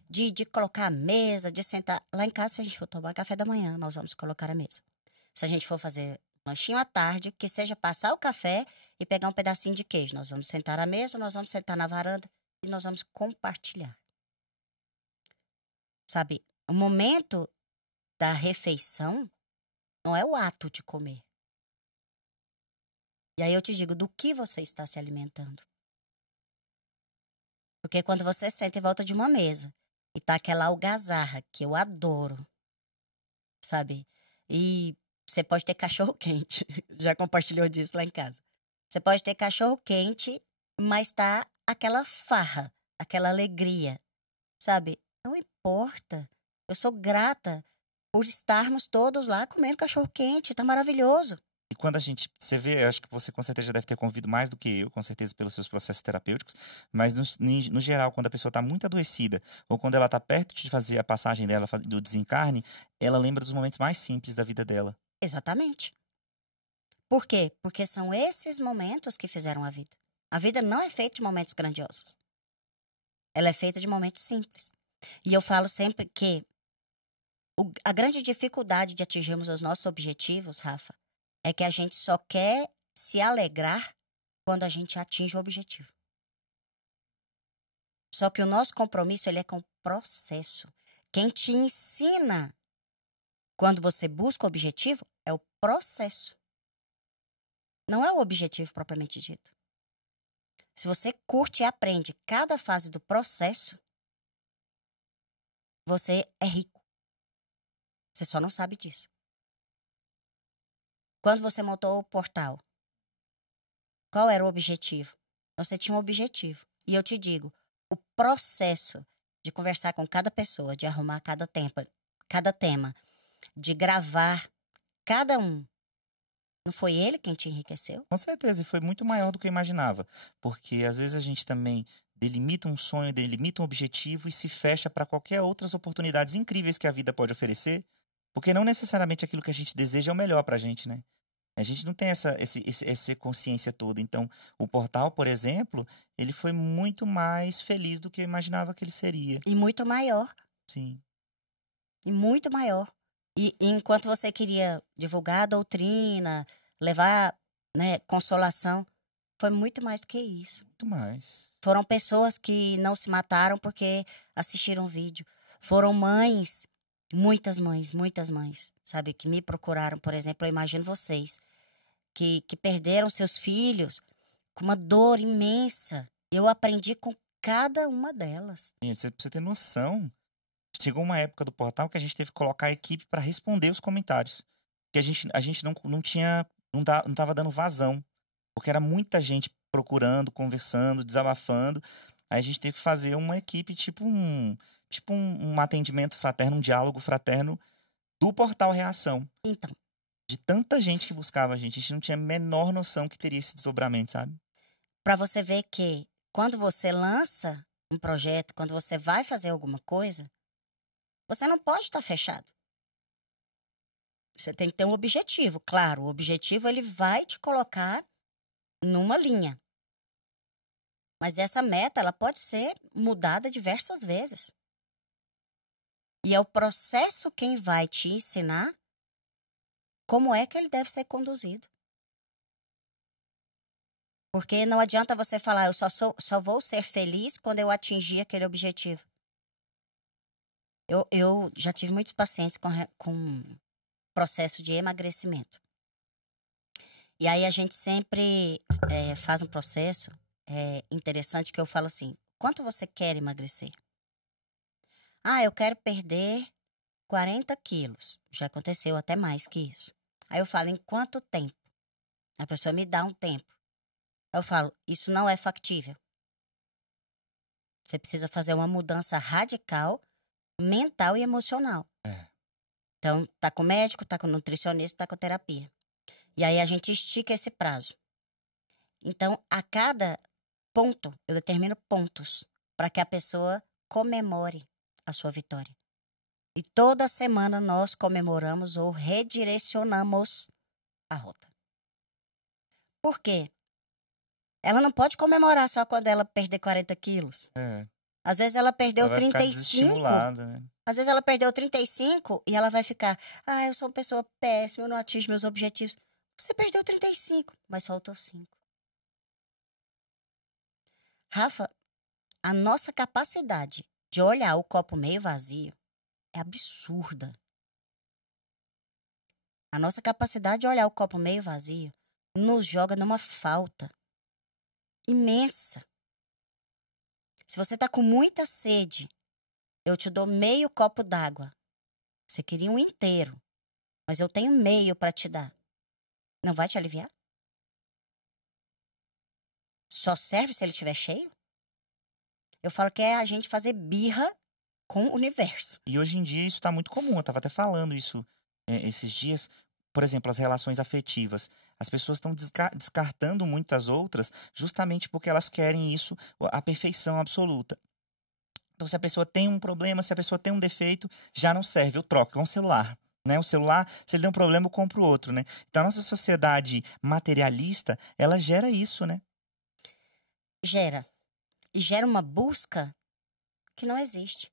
de colocar a mesa, de sentar. Lá em casa, se a gente for tomar café da manhã, nós vamos colocar a mesa. Se a gente for fazer um lanchinho à tarde, que seja passar o café e pegar um pedacinho de queijo. Nós vamos sentar à mesa, nós vamos sentar na varanda e nós vamos compartilhar. Sabe, o momento da refeição não é o ato de comer. E aí eu te digo, do que você está se alimentando? Porque quando você senta em volta de uma mesa e tá aquela algazarra, que eu adoro, sabe? E você pode ter cachorro quente. Já compartilhou disso lá em casa. Você pode ter cachorro quente, mas tá aquela farra, aquela alegria, sabe? Não importa. Eu sou grata por estarmos todos lá comendo cachorro quente, tá maravilhoso. E quando você vê, eu acho que você com certeza já deve ter convivido mais do que eu, com certeza pelos seus processos terapêuticos, mas no geral, quando a pessoa está muito adoecida, ou quando ela está perto de fazer a passagem dela do desencarne, ela lembra dos momentos mais simples da vida dela. Exatamente. Por quê? Porque são esses momentos que fizeram a vida. A vida não é feita de momentos grandiosos. Ela é feita de momentos simples. E eu falo sempre que a grande dificuldade de atingirmos os nossos objetivos, Rafa, é que a gente só quer se alegrar quando a gente atinge o objetivo. Só que o nosso compromisso ele é com o processo. Quem te ensina quando você busca o objetivo é o processo. Não é o objetivo propriamente dito. Se você curte e aprende cada fase do processo, você é rico. Você só não sabe disso. Quando você montou o portal, qual era o objetivo? Você tinha um objetivo. E eu te digo, o processo de conversar com cada pessoa, de arrumar cada tema, de gravar cada um, não foi ele quem te enriqueceu? Com certeza, e foi muito maior do que eu imaginava, porque às vezes a gente também delimita um sonho, delimita um objetivo e se fecha para qualquer outras oportunidades incríveis que a vida pode oferecer, porque não necessariamente aquilo que a gente deseja é o melhor para a gente, né? A gente não tem essa consciência toda. Então, o portal, por exemplo, ele foi muito mais feliz do que eu imaginava que ele seria. E muito maior. Sim. E muito maior. E enquanto você queria divulgar a doutrina, levar, né, consolação, foi muito mais do que isso. Muito mais. Foram pessoas que não se mataram porque assistiram o vídeo. Foram mães, muitas mães, sabe, que me procuraram, por exemplo, eu imagino vocês, que perderam seus filhos com uma dor imensa. Eu aprendi com cada uma delas. Gente, você precisa ter noção. Chegou uma época do portal que a gente teve que colocar a equipe para responder os comentários. Porque Porque a gente não tinha, não tava dando vazão. Porque era muita gente procurando, conversando, desabafando. Aí a gente teve que fazer uma equipe, um atendimento fraterno, um diálogo fraterno do Portal Reação. Então, De tanta gente que buscava a gente não tinha a menor noção que teria esse desdobramento, sabe? para você ver que quando você lança um projeto, quando você vai fazer alguma coisa, você não pode estar fechado. Você tem que ter um objetivo. Claro, o objetivo ele vai te colocar numa linha. Mas essa meta, ela pode ser mudada diversas vezes. E é o processo quem vai te ensinar como é que ele deve ser conduzido. Porque não adianta você falar, eu só vou ser feliz quando eu atingir aquele objetivo. Eu já tive muitos pacientes com processo de emagrecimento. E aí a gente sempre faz um processo interessante que eu falo assim, quanto você quer emagrecer? Ah, eu quero perder 40 quilos. Já aconteceu até mais que isso. Aí eu falo, em quanto tempo? A pessoa me dá um tempo. Aí eu falo, isso não é factível. Você precisa fazer uma mudança radical, mental e emocional. Então, tá com o médico, tá com o nutricionista, tá com terapia. E aí a gente estica esse prazo. Então, a cada ponto, eu determino pontos para que a pessoa comemore a sua vitória. E toda semana nós comemoramos ou redirecionamos a rota. Por quê? Ela não pode comemorar só quando ela perder 40 quilos. Às vezes ela perdeu Ela vai ficar 35. desestimulada, né? Às vezes ela perdeu 35 e ela vai ficar, eu sou uma pessoa péssima, eu não atingo meus objetivos. Você perdeu 35, mas faltou 5. Rafa, a nossa capacidade de olhar o copo meio vazio é absurda. A nossa capacidade de olhar o copo meio vazio nos joga numa falta imensa. Se você está com muita sede, eu te dou meio copo d'água. Você queria um inteiro, mas eu tenho meio para te dar. Não vai te aliviar? Só serve se ele estiver cheio? Eu falo que é a gente fazer birra com o universo. E hoje em dia isso está muito comum. Eu estava até falando isso esses dias. Por exemplo, as relações afetivas. As pessoas estão descartando muitas outras justamente porque elas querem isso, a perfeição absoluta. Então, se a pessoa tem um problema, se a pessoa tem um defeito, já não serve. Eu troco, é um celular. Né? O celular, se ele der um problema, eu compro outro. Né? Então, a nossa sociedade materialista, ela gera isso, né? Gera. E gera uma busca que não existe.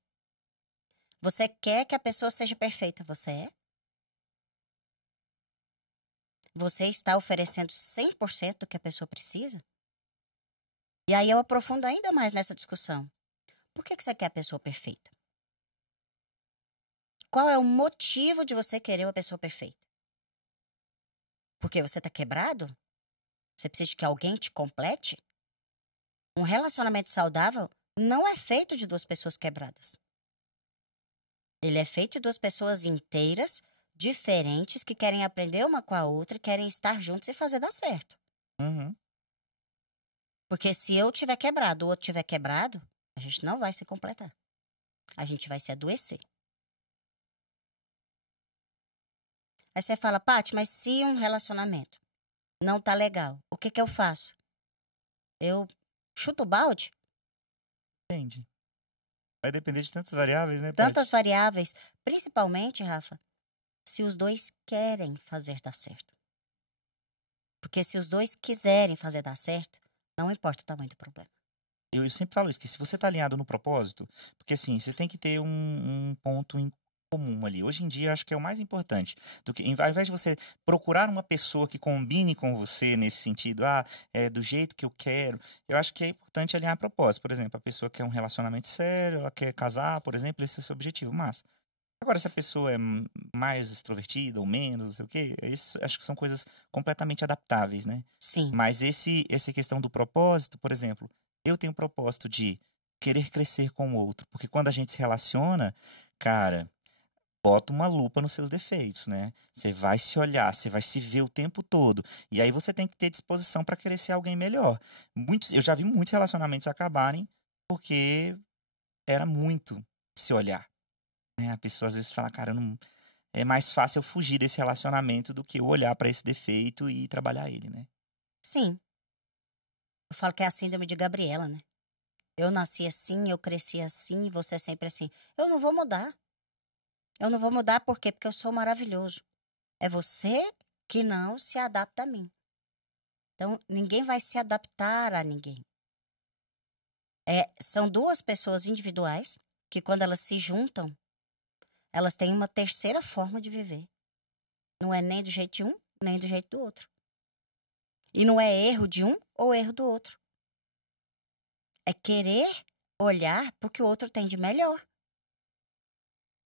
Você quer que a pessoa seja perfeita. Você é? Você está oferecendo 100% do que a pessoa precisa? E aí eu aprofundo ainda mais nessa discussão. Por que você quer a pessoa perfeita? Qual é o motivo de você querer uma pessoa perfeita? Porque você está quebrado? Você precisa de que alguém te complete? Um relacionamento saudável não é feito de duas pessoas quebradas. Ele é feito de duas pessoas inteiras, diferentes, que querem aprender uma com a outra, querem estar juntos e fazer dar certo. Uhum. Porque se eu tiver quebrado, o outro tiver quebrado, a gente não vai se completar. A gente vai se adoecer. Aí você fala, Paty, mas se um relacionamento não tá legal, o que eu faço? Eu chuto o balde? Entende? Vai depender de tantas variáveis, né, Paty? Tantas variáveis, principalmente, Rafa, se os dois querem fazer dar certo. Porque se os dois quiserem fazer dar certo, não importa o tamanho do problema. Eu sempre falo isso, que se você tá alinhado no propósito, porque assim, você tem que ter um ponto em comum ali. Hoje em dia, eu acho que é o mais importante. Do que, ao invés de você procurar uma pessoa que combine com você nesse sentido, é do jeito que eu quero, eu acho que é importante alinhar propósito. Por exemplo, a pessoa quer um relacionamento sério, ela quer casar, por exemplo, esse é o seu objetivo, mas agora, se a pessoa é mais extrovertida ou menos, não sei o quê, isso, acho que são coisas completamente adaptáveis, né? Sim. Mas essa questão do propósito, por exemplo, eu tenho o propósito de querer crescer com o outro. Porque quando a gente se relaciona, cara, bota uma lupa nos seus defeitos, né? Você vai se olhar, você vai se ver o tempo todo. E aí você tem que ter disposição para querer ser alguém melhor. Eu já vi muitos relacionamentos acabarem porque era muito se olhar, né? A pessoa às vezes fala, cara, não... é mais fácil eu fugir desse relacionamento do que eu olhar para esse defeito e trabalhar ele, né? Sim. Eu falo que é a síndrome de Gabriela, né? Eu nasci assim, eu cresci assim, e você sempre assim. Eu não vou mudar. Eu não vou mudar por quê? Porque eu sou maravilhoso. É você que não se adapta a mim. Então, ninguém vai se adaptar a ninguém. São duas pessoas individuais que, quando elas se juntam, elas têm uma terceira forma de viver. Não é nem do jeito de um, nem do jeito do outro. E não é erro de um ou erro do outro. É querer olhar para o que o outro tem de melhor.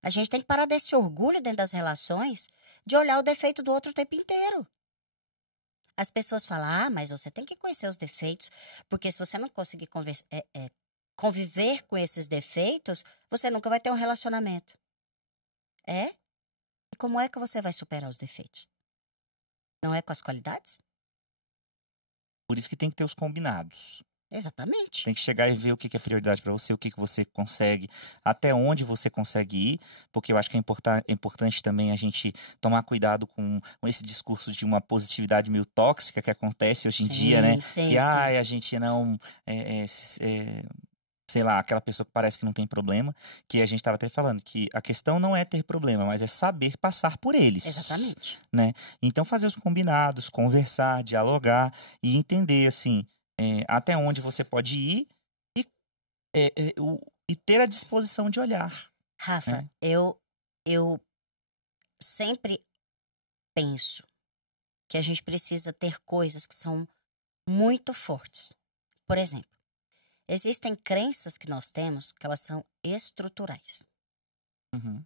A gente tem que parar desse orgulho dentro das relações de olhar o defeito do outro o tempo inteiro. As pessoas falam, mas você tem que conhecer os defeitos, porque se você não conseguir conviver com esses defeitos, você nunca vai ter um relacionamento. E como é que você vai superar os defeitos? Não é com as qualidades? Por isso que tem que ter os combinados. Exatamente. Tem que chegar e ver o que é prioridade para você, o que você consegue, até onde você consegue ir, porque eu acho que é importante também a gente tomar cuidado com esse discurso de uma positividade meio tóxica que acontece hoje em dia, né? Sim, que a gente não sei lá, aquela pessoa que parece que não tem problema, que a gente estava até falando, que a questão não é ter problema, mas é saber passar por eles. Exatamente. Né? Então fazer os combinados, conversar, dialogar e entender, assim, até onde você pode ir e, e ter a disposição de olhar. Rafa, né? eu sempre penso que a gente precisa ter coisas que são muito fortes. Por exemplo, existem crenças que nós temos que elas são estruturais. Uhum.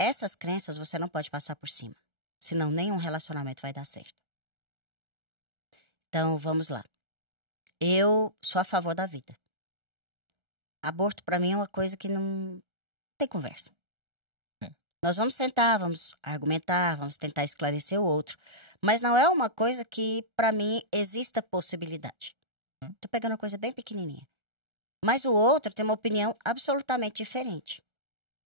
Essas crenças você não pode passar por cima, senão nenhum relacionamento vai dar certo. Então, vamos lá. Eu sou a favor da vida. Aborto para mim é uma coisa que não tem conversa. Nós vamos sentar, vamos argumentar, vamos tentar esclarecer o outro. Mas não é uma coisa que, para mim, exista possibilidade. Tô pegando uma coisa bem pequenininha. Mas o outro tem uma opinião absolutamente diferente.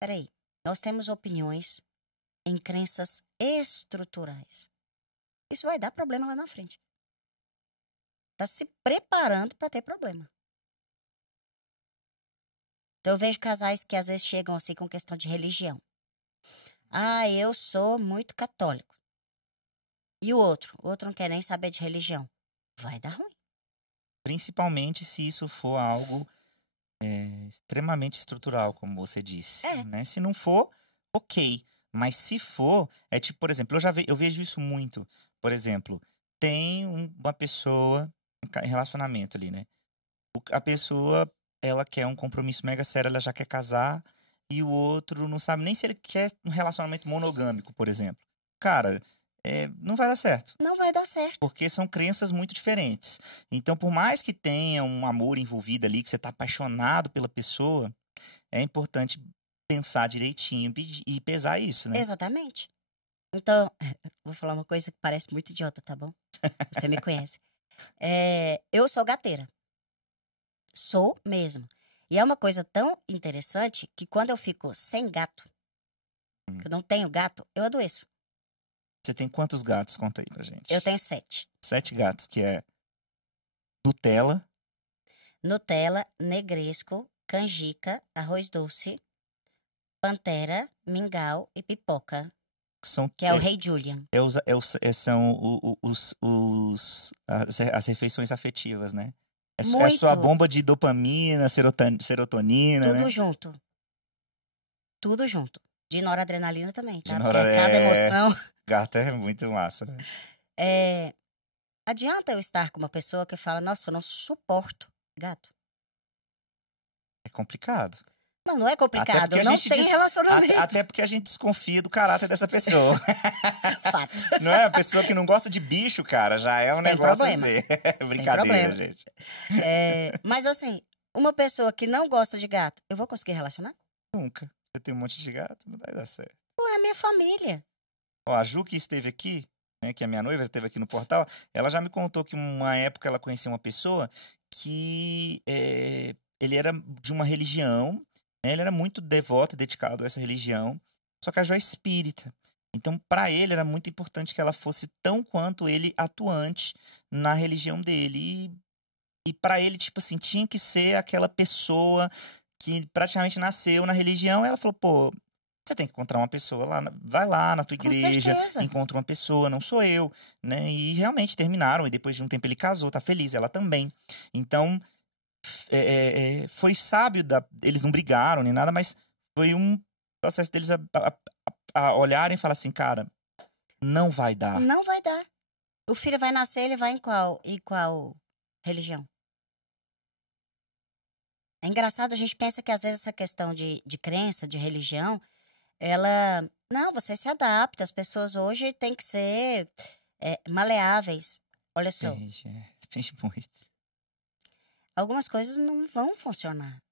Peraí, nós temos opiniões em crenças estruturais. Isso vai dar problema lá na frente. Tá se preparando para ter problema. Então eu vejo casais que às vezes chegam assim com questão de religião. Eu sou muito católico. E o outro não quer nem saber de religião. Vai dar ruim. Principalmente se isso for algo extremamente estrutural, como você disse. Né? Se não for, ok. Mas se for, é tipo, por exemplo, eu vejo isso muito. Por exemplo, tem uma pessoa em relacionamento ali, né? A pessoa, ela quer um compromisso mega sério, ela já quer casar, e o outro não sabe nem se ele quer um relacionamento monogâmico, por exemplo. Cara, não vai dar certo. Não vai dar certo. Porque são crenças muito diferentes. Então, por mais que tenha um amor envolvido ali, que você tá apaixonado pela pessoa, é importante pensar direitinho e pesar isso, né? Exatamente. Então, vou falar uma coisa que parece muito idiota, tá bom? Você me conhece. Eu sou gateira. Sou mesmo. E é uma coisa tão interessante que quando eu fico sem gato, que eu não tenho gato, eu adoeço. Você tem quantos gatos? Conta aí pra gente. Eu tenho 7. 7 gatos, que é Nutella, Negresco, canjica, arroz doce, pantera, mingau e pipoca. Que é o Rei Julian. São as refeições afetivas, né? É a Muito. sua bomba de dopamina, serotonina, Tudo né? junto. Tudo junto. De noradrenalina também, tá? Cada emoção. Gato é muito massa, né? Adianta eu estar com uma pessoa que fala, nossa, eu não suporto gato. É complicado. Não é complicado. Não tem relacionamento. Até porque a gente desconfia do caráter dessa pessoa. Fato. Não é? A pessoa que não gosta de bicho, cara, já é um tem negócio problema. assim. Brincadeira, gente. Mas assim, uma pessoa que não gosta de gato, eu vou conseguir relacionar? Nunca. Você tem um monte de gato, não vai dar certo. Pô, é minha família. Ó, a Ju que esteve aqui, né, que é minha noiva, esteve aqui no portal, ela já me contou que uma época ela conhecia uma pessoa que ele era de uma religião, né, ele era muito devoto e dedicado a essa religião, só que a Ju é espírita. Então, para ele era muito importante que ela fosse tão quanto ele atuante na religião dele. E para ele, tipo assim, tinha que ser aquela pessoa que praticamente nasceu na religião. Ela falou, pô, você tem que encontrar uma pessoa lá, vai lá na tua Com igreja, certeza. encontra uma pessoa, não sou eu, né? E realmente terminaram, e depois de um tempo ele casou, tá feliz, ela também. Então, foi sábio, eles não brigaram nem nada, mas foi um processo deles a olharem e falar assim, cara, não vai dar. Não vai dar. O filho vai nascer, ele vai em qual religião? É engraçado, a gente pensa que às vezes essa questão de crença, de religião, ela. Não, você se adapta. As pessoas hoje têm que ser maleáveis. Olha só, Fez muito. algumas coisas não vão funcionar.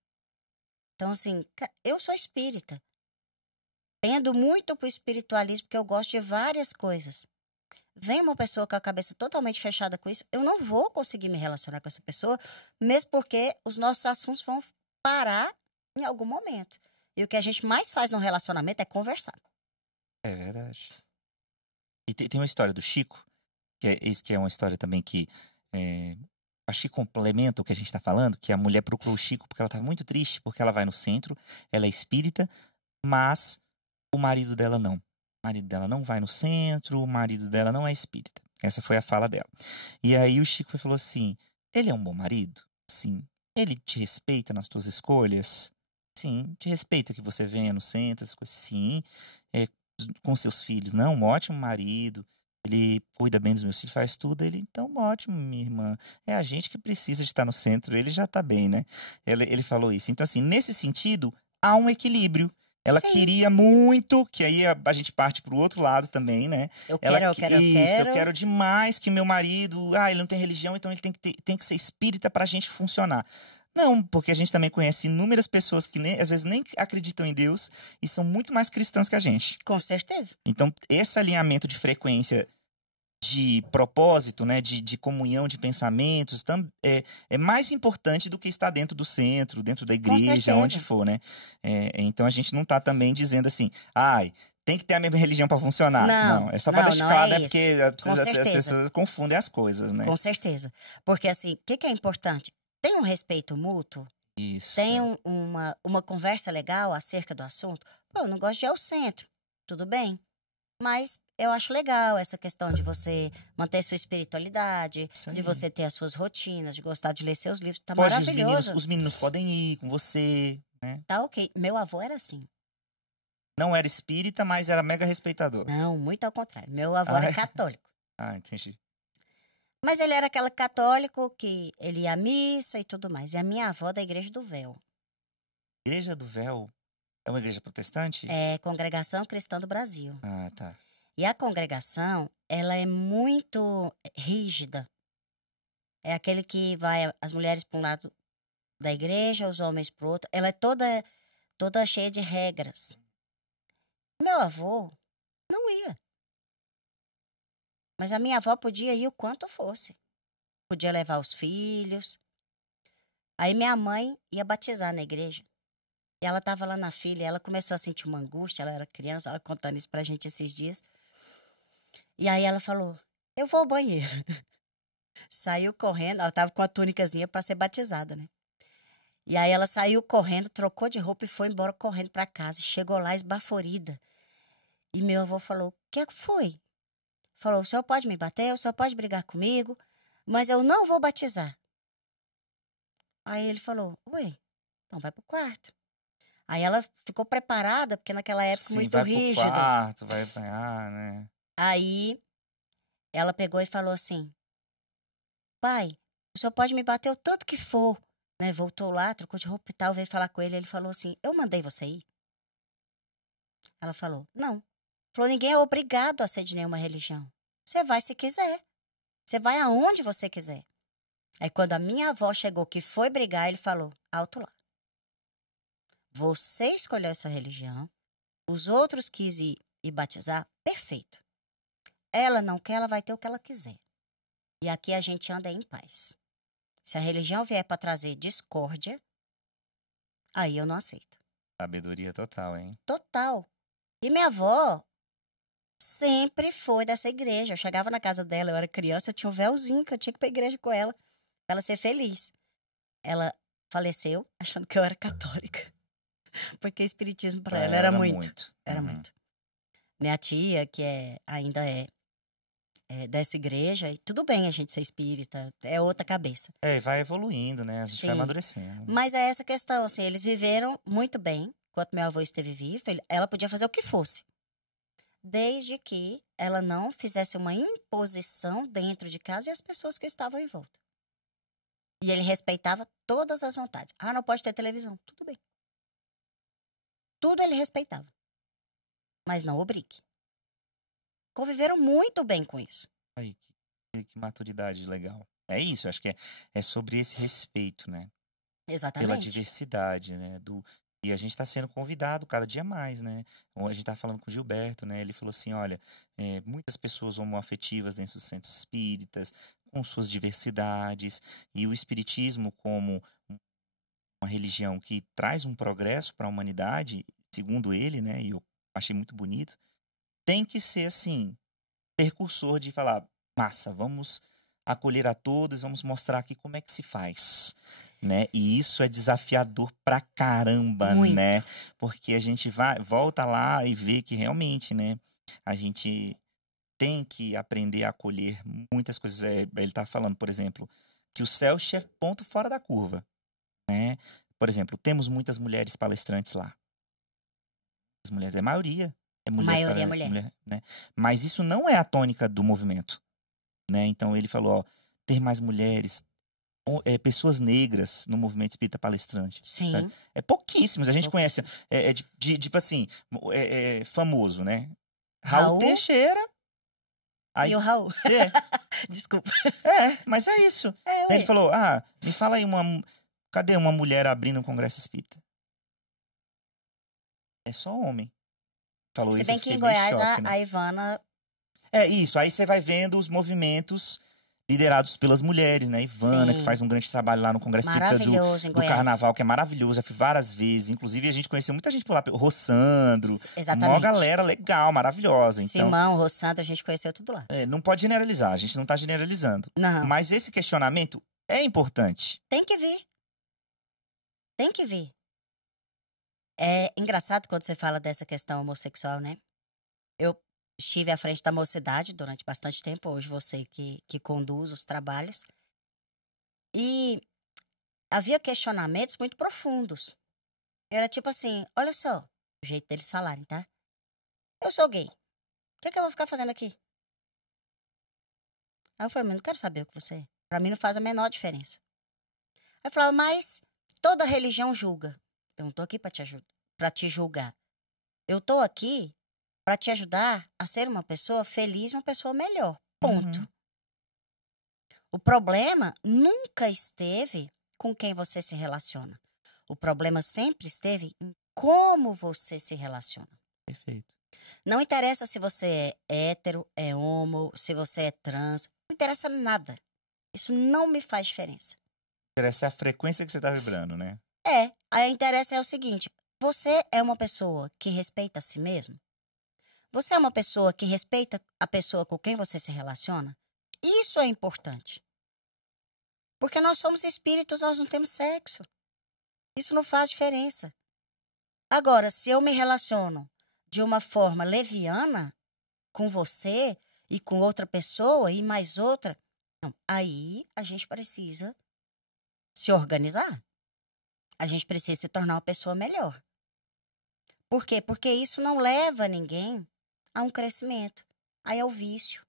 Então, assim, eu sou espírita. Pendo muito pro espiritualismo, porque eu gosto de várias coisas. Vem uma pessoa com a cabeça totalmente fechada com isso, eu não vou conseguir me relacionar com essa pessoa, mesmo porque os nossos assuntos vão parar em algum momento. E o que a gente mais faz no relacionamento é conversar. É verdade. E tem uma história do Chico, que é uma história também que acho que complementa o que a gente está falando, que a mulher procurou o Chico porque ela estava muito triste, porque ela vai no centro, ela é espírita, mas o marido dela não. O marido dela não vai no centro, o marido dela não é espírita. Essa foi a fala dela. E aí o Chico falou assim, ele é um bom marido? Sim. Ele te respeita nas tuas escolhas? Sim. Te respeita que você venha no centro, essas coisas? Sim. Com seus filhos? Não, um ótimo marido. Ele cuida bem dos meus filhos, faz tudo. Ele, então, ótimo, minha irmã. É a gente que precisa de estar no centro, ele já está bem, né? Ele falou isso. Então, assim, nesse sentido, há um equilíbrio. Ela Sim. queria muito, que aí a gente parte pro outro lado também, né? Eu Ela, quero. isso, eu quero demais que meu marido, ele não tem religião, então ele tem que ser espírita pra gente funcionar. Não, porque a gente também conhece inúmeras pessoas que às vezes nem acreditam em Deus e são muito mais cristãs que a gente. Com certeza. Então, esse alinhamento de frequência, de propósito, né, de comunhão de pensamentos, é mais importante do que estar dentro do centro, dentro da igreja, onde for, né? Então, a gente não está também dizendo assim, tem que ter a mesma religião para funcionar. Não, é só para deixar claro, né? Porque as pessoas confundem as coisas, né? Com certeza. Porque, assim, o que é importante? Tem um respeito mútuo? Isso. Tem uma conversa legal acerca do assunto? Pô, eu não gosto de ir ao centro. Tudo bem. Mas eu acho legal essa questão de você manter sua espiritualidade, de você ter as suas rotinas, de gostar de ler seus livros. Tá maravilhoso. Os meninos podem ir com você, né? Tá ok. Meu avô era assim. Não era espírita, mas era mega respeitador. Não, muito ao contrário. Meu avô era católico. Entendi. Mas ele era aquele católico que ele ia à missa e tudo mais. E a minha avó da Igreja do Véu. Igreja do Véu? É uma igreja protestante? É Congregação Cristã do Brasil. Ah, tá. E a congregação, ela é muito rígida. É aquele que vai as mulheres para um lado da igreja, os homens para o outro. Ela é toda cheia de regras. Meu avô não ia. Mas a minha avó podia ir o quanto fosse. Podia levar os filhos. Aí minha mãe ia batizar na igreja. E ela estava lá na fila e ela começou a sentir uma angústia. Ela era criança, ela contando isso pra gente esses dias. E aí ela falou, eu vou ao banheiro. Saiu correndo, ela estava com a túnicazinha para ser batizada, né? E aí ela saiu correndo, trocou de roupa e foi embora correndo para casa. Chegou lá esbaforida. E meu avô falou, o que foi? Falou, o senhor pode me bater, o senhor pode brigar comigo, mas eu não vou batizar. Aí ele falou, ué, então vai pro quarto. Aí ela ficou preparada, porque naquela época Sim, muito vai rígido. Pro quarto, vai apanhar, né? Aí ela pegou e falou assim, pai, o senhor pode me bater o tanto que for. Né? Voltou lá, trocou de roupa e tal, veio falar com ele. Ele falou assim, eu mandei você ir? Ela falou, não. Falou, ninguém é obrigado a ser de nenhuma religião. Você vai se quiser. Você vai aonde você quiser. Aí quando a minha avó chegou que foi brigar, ele falou, alto lá. Você escolheu essa religião, Os outros quis ir batizar, perfeito. Ela não quer, ela vai ter o que ela quiser. E aqui a gente anda em paz. Se a religião vier para trazer discórdia, aí eu não aceito. Sabedoria total, hein? Total. E minha avó sempre foi dessa igreja. Eu chegava na casa dela, eu era criança, eu tinha um véuzinho que eu tinha que ir pra igreja com ela, pra ela ser feliz. Ela faleceu achando que eu era católica. Porque espiritismo pra ela era muito. Era Uhum. muito. Minha tia, que ainda é dessa igreja, e tudo bem a gente ser espírita, é outra cabeça. Vai evoluindo, né? A gente vai Sim. amadurecendo. Mas é essa questão, assim, eles viveram muito bem enquanto meu avô esteve vivo. Ela podia fazer o que fosse, desde que ela não fizesse uma imposição dentro de casa e as pessoas que estavam em volta. E ele respeitava todas as vontades. Ah, não pode ter televisão. Tudo bem. Tudo ele respeitava. Mas não obrigue. Conviveram muito bem com isso. Aí, que maturidade legal. É isso, acho que é sobre esse respeito, né? Pela Exatamente. diversidade, né? E a gente está sendo convidado cada dia mais, né? A gente tá falando com o Gilberto, né? Ele falou assim, olha, muitas pessoas homoafetivas dentro dos centros espíritas, com suas diversidades, e o espiritismo como uma religião que traz um progresso para a humanidade, segundo ele, né? E eu achei muito bonito, tem que ser, assim, percursor de falar, massa, vamos acolher a todos, vamos mostrar aqui como é que se faz, né? E isso é desafiador pra caramba, Muito. né? Porque a gente volta lá e vê que realmente, né? A gente tem que aprender a acolher muitas coisas. Ele tá falando, por exemplo, que o CELSH é ponto fora da curva, né? Por exemplo, temos muitas mulheres palestrantes lá. As mulheres, a maioria é A mulher, maioria é mulher. né? Mas isso não é a tônica do movimento, né? Então ele falou, ó, ter mais mulheres, pessoas negras no movimento espírita palestrante. Sim. Né? É pouquíssimos. A gente conhece, Pouquíssimos. tipo assim, famoso, né? Raul Teixeira. Aí, E o Raul. é, Desculpa. mas é isso. Ué. Ele falou, me fala aí cadê uma mulher abrindo um congresso espírita? É só homem. Falou Se isso, bem eu que em fiquei meio Goiás choque, né? a Ivana. É isso, aí você vai vendo os movimentos liderados pelas mulheres, né? Ivana, Sim. que faz um grande trabalho lá no Congresso Espírita Maravilhoso em do Goiás. Carnaval, que é maravilhoso, já fui várias vezes. Inclusive, a gente conheceu muita gente por lá, o Rossandro, Exatamente. uma galera legal, maravilhosa. Então, Simão, Rossandro, a gente conheceu tudo lá. não pode generalizar, a gente não tá generalizando. Não. Mas esse questionamento é importante. Tem que vir. Tem que vir. É engraçado quando você fala dessa questão homossexual, né? Eu estive à frente da mocidade durante bastante tempo, hoje você que conduz os trabalhos. E havia questionamentos muito profundos. Era tipo assim, olha só, o jeito deles falarem, tá? Eu sou gay. O que é que eu vou ficar fazendo aqui? Aí eu falei, mas não quero saber o que você é. Pra mim não faz a menor diferença. Aí eu falava, mas toda religião julga. Eu não tô aqui pra te julgar. Eu tô aqui pra te ajudar a ser uma pessoa feliz, uma pessoa melhor. Ponto. Uhum. O problema nunca esteve com quem você se relaciona. O problema sempre esteve em como você se relaciona. Perfeito. Não interessa se você é hétero, é homo, se você é trans. Não interessa nada. Isso não me faz diferença. Interessa a frequência que você tá vibrando, né? A interessa é o seguinte. Você é uma pessoa que respeita a si mesmo? Você é uma pessoa que respeita a pessoa com quem você se relaciona? Isso é importante. Porque nós somos espíritos, nós não temos sexo. Isso não faz diferença. Agora, se eu me relaciono de uma forma leviana com você e com outra pessoa e mais outra, não, aí a gente precisa se organizar. A gente precisa se tornar uma pessoa melhor. Por quê? Porque isso não leva ninguém a um crescimento, aí é o vício.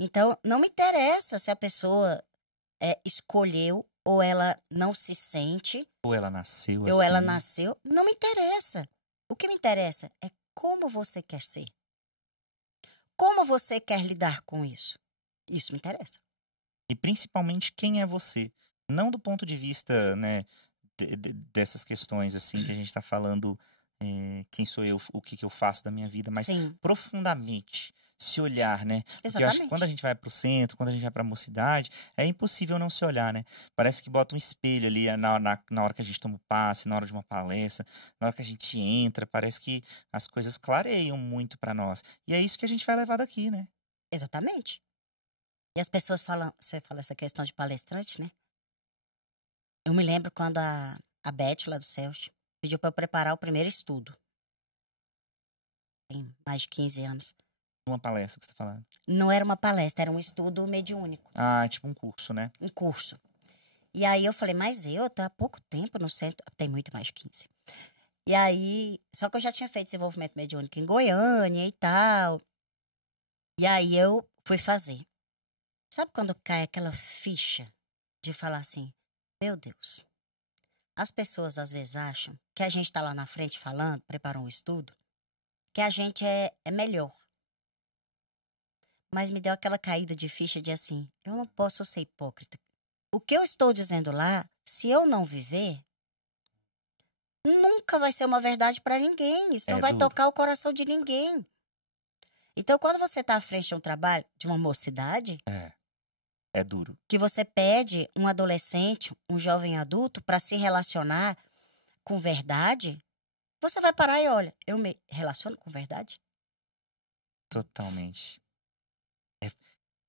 Então, não me interessa se a pessoa escolheu ou ela não se sente. Ou ela nasceu ou assim. ela nasceu. Não me interessa. O que me interessa é como você quer ser. Como você quer lidar com isso. Isso me interessa. E principalmente quem é você. Não do ponto de vista, né, dessas questões assim que a gente está falando quem sou eu, o que eu faço da minha vida, mas Sim, profundamente se olhar, né? Porque eu acho que quando a exatamente. gente vai pro centro, quando a gente vai pra mocidade, é impossível não se olhar, né? Parece que bota um espelho ali na hora que a gente toma o passe, na hora de uma palestra, na hora que a gente entra, parece que as coisas clareiam muito pra nós. E é isso que a gente vai levar daqui, né? Exatamente. E as pessoas falam, você fala essa questão de palestrante, né? Eu me lembro quando a Beth, lá do Celso, pediu para eu preparar o primeiro estudo. Tem mais de 15 anos. Uma palestra que você tá falando. Não era uma palestra, era um estudo mediúnico, Ah, é tipo um curso, né? um curso. E aí eu falei, mas eu tô há pouco tempo no centro, tem muito mais de 15. E aí, só que eu já tinha feito desenvolvimento mediúnico em Goiânia e tal. E aí eu fui fazer. Sabe quando cai aquela ficha de falar assim, meu Deus, as pessoas às vezes acham que a gente tá lá na frente falando, preparou um estudo, que a gente é melhor. Mas me deu aquela caída de ficha de assim, eu não posso ser hipócrita. O que eu estou dizendo lá, se eu não viver, nunca vai ser uma verdade para ninguém. Isso não É vai duro. tocar o coração de ninguém. Então, quando você está à frente de um trabalho, de uma mocidade, É duro. que você pede um adolescente, um jovem adulto, para se relacionar com verdade, você vai parar e olha, eu me relaciono com verdade? Totalmente.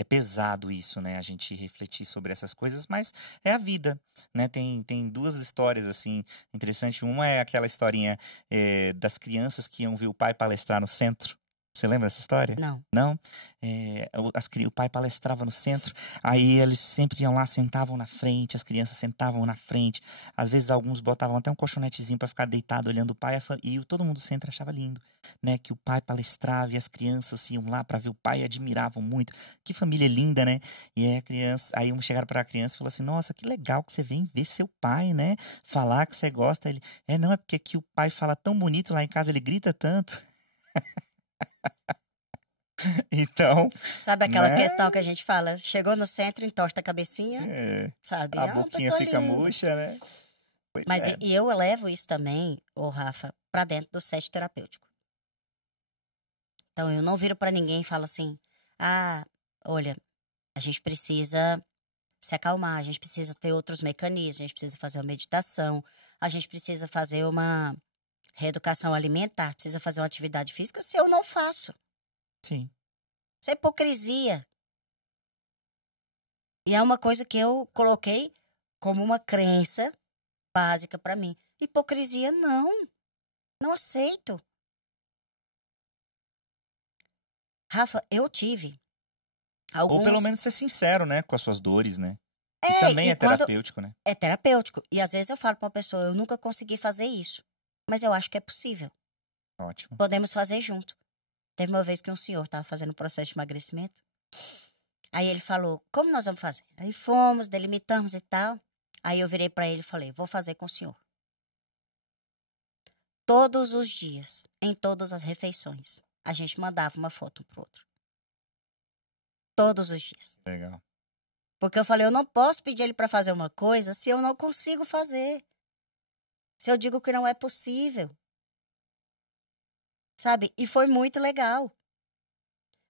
É pesado isso, né? A gente refletir sobre essas coisas, mas é a vida, né? Tem duas histórias, assim, interessantes. Uma é aquela historinha das crianças que iam ver o pai palestrar no centro. Você lembra dessa história? Não. Não? O pai palestrava no centro, aí eles sempre iam lá, sentavam na frente, as crianças sentavam na frente. Às vezes alguns botavam até um colchonetezinho para ficar deitado olhando o pai, e todo mundo do centro achava lindo, né? Que o pai palestrava e as crianças iam lá para ver o pai e admiravam muito. Que família linda, né? E aí aí um chegaram para a criança e falou assim: "Nossa, que legal que você vem ver seu pai, né? Falar que você gosta". Ele: não, é porque aqui o pai fala tão bonito, lá em casa ele grita tanto". Então, Sabe aquela né? questão que a gente fala, chegou no centro, entorta a cabecinha, É, sabe? a É uma boquinha pessoa fica linda. murcha, né? Pois Mas é. e eu levo isso também, ô Rafa, para dentro do set terapêutico. Então eu não viro para ninguém e falo assim: "Ah, olha, a gente precisa se acalmar, a gente precisa ter outros mecanismos, a gente precisa fazer uma meditação, a gente precisa fazer uma reeducação alimentar, precisa fazer uma atividade física", se eu não faço. Sim. Isso é hipocrisia. E é uma coisa que eu coloquei como uma crença básica para mim. Hipocrisia não, não aceito. Rafa, eu tive Ou pelo alguns. menos ser sincero, né? Com as suas dores, né? Que É, também e é quando terapêutico, né? é terapêutico. E às vezes eu falo para uma pessoa, eu nunca consegui fazer isso. Mas eu acho que é possível. Ótimo. Podemos fazer junto. Teve uma vez que um senhor estava fazendo um processo de emagrecimento. Aí ele falou, como nós vamos fazer? Aí fomos, delimitamos e tal. Aí eu virei para ele e falei, vou fazer com o senhor. Todos os dias, em todas as refeições, a gente mandava uma foto um pro outro. Todos os dias. Legal. Porque eu falei, eu não posso pedir ele para fazer uma coisa se eu não consigo fazer. Se eu digo que não é possível. Sabe? E foi muito legal.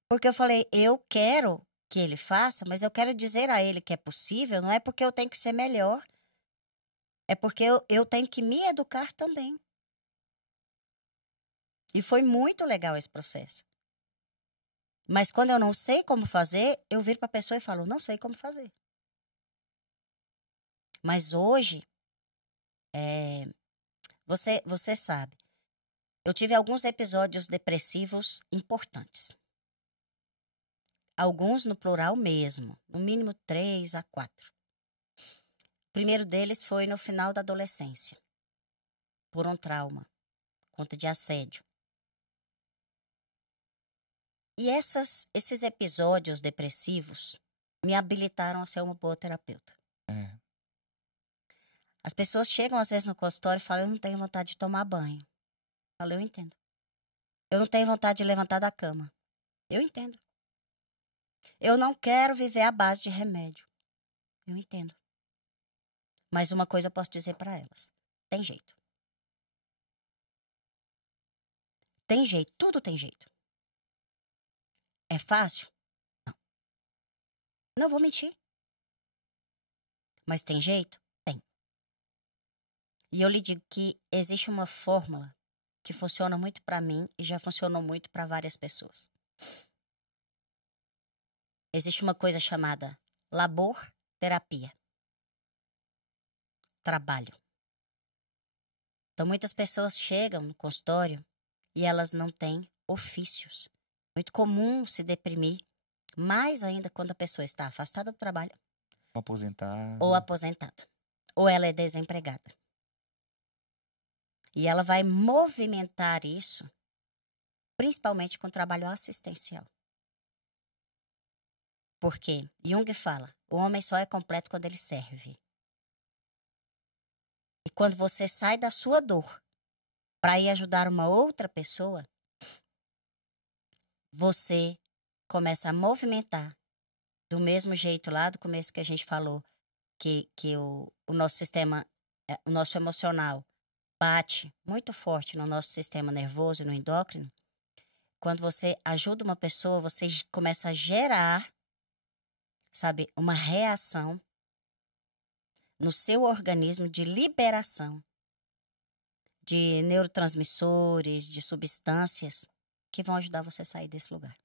Porque eu falei, eu quero que ele faça, mas eu quero dizer a ele que é possível, não é porque eu tenho que ser melhor. É porque eu tenho que me educar também. E foi muito legal esse processo. Mas quando eu não sei como fazer, eu viro para a pessoa e falo, não sei como fazer. Mas hoje, você sabe, eu tive alguns episódios depressivos importantes. Alguns no plural mesmo, no mínimo 3 a 4. O primeiro deles foi no final da adolescência, por um trauma, conta de assédio. E esses episódios depressivos me habilitaram a ser uma boa terapeuta. É. As pessoas chegam às vezes no consultório e falam, eu não tenho vontade de tomar banho. Eu falo, eu entendo. Eu não tenho vontade de levantar da cama. Eu entendo. Eu não quero viver à base de remédio. Eu entendo. Mas uma coisa eu posso dizer para elas. Tem jeito. Tem jeito, tudo tem jeito. É fácil? Não. Não vou mentir. Mas tem jeito? Tem. E eu lhe digo que existe uma fórmula que funciona muito para mim e já funcionou muito para várias pessoas. Existe uma coisa chamada labor-terapia. Trabalho. Então, muitas pessoas chegam no consultório e elas não têm ofícios. Muito comum se deprimir, mais ainda quando a pessoa está afastada do trabalho. Aposentar. Ou aposentada. Ou ela é desempregada. E ela vai movimentar isso, principalmente com trabalho assistencial. Porque Jung fala, o homem só é completo quando ele serve. E quando você sai da sua dor para ir ajudar uma outra pessoa, você começa a movimentar do mesmo jeito lá do começo que a gente falou, que o nosso sistema, o nosso emocional bate muito forte no nosso sistema nervoso e no endócrino. Quando você ajuda uma pessoa, você começa a gerar, sabe, uma reação no seu organismo de liberação de neurotransmissores, de substâncias que vão ajudar você a sair desse lugar.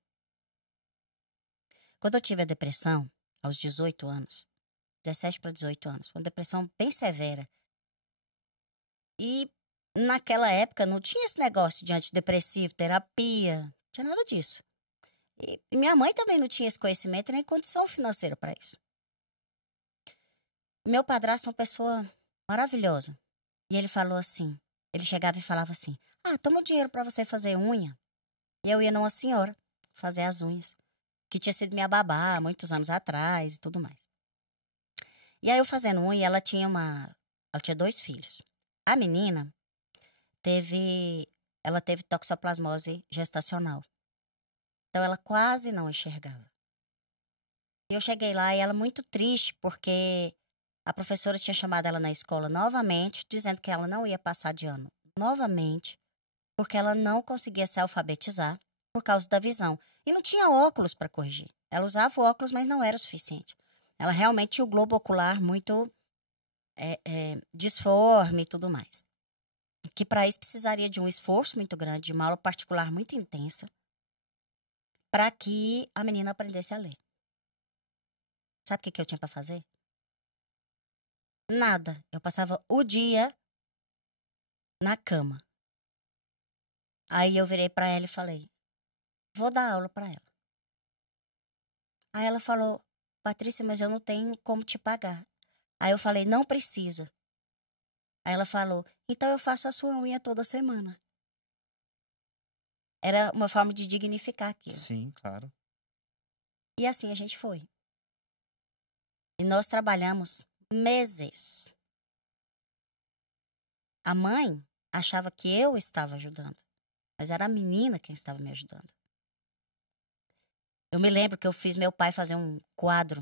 Quando eu tive a depressão, aos 18 anos, 17 para 18 anos, foi uma depressão bem severa. E naquela época não tinha esse negócio de antidepressivo, terapia, não tinha nada disso. E minha mãe também não tinha esse conhecimento nem condição financeira para isso. Meu padrasto é uma pessoa maravilhosa. E ele falou assim, ele chegava e falava assim, toma o dinheiro para você fazer unha. E eu ia numa senhora fazer as unhas, que tinha sido minha babá há muitos anos atrás e tudo mais. E aí eu fazendo unha, ela tinha 2 filhos. A menina ela teve toxoplasmose gestacional. Então ela quase não enxergava. Eu cheguei lá e ela muito triste, porque a professora tinha chamado ela na escola novamente, dizendo que ela não ia passar de ano novamente, porque ela não conseguia se alfabetizar por causa da visão. E não tinha óculos para corrigir. Ela usava o óculos, mas não era o suficiente. Ela realmente tinha o globo ocular muito disforme e tudo mais. Que para isso precisaria de um esforço muito grande, de uma aula particular muito intensa, para que a menina aprendesse a ler. Sabe o que eu tinha para fazer? Nada. Eu passava o dia na cama. Aí eu virei para ela e falei, vou dar aula para ela. Aí ela falou, Patrícia, mas eu não tenho como te pagar. Aí eu falei, não precisa. Aí ela falou, então eu faço a sua unha toda semana. Era uma forma de dignificar aquilo. Sim, claro. E assim a gente foi. E nós trabalhamos meses. A mãe achava que eu estava ajudando, mas era a menina quem estava me ajudando. Eu me lembro que eu fiz meu pai fazer um quadro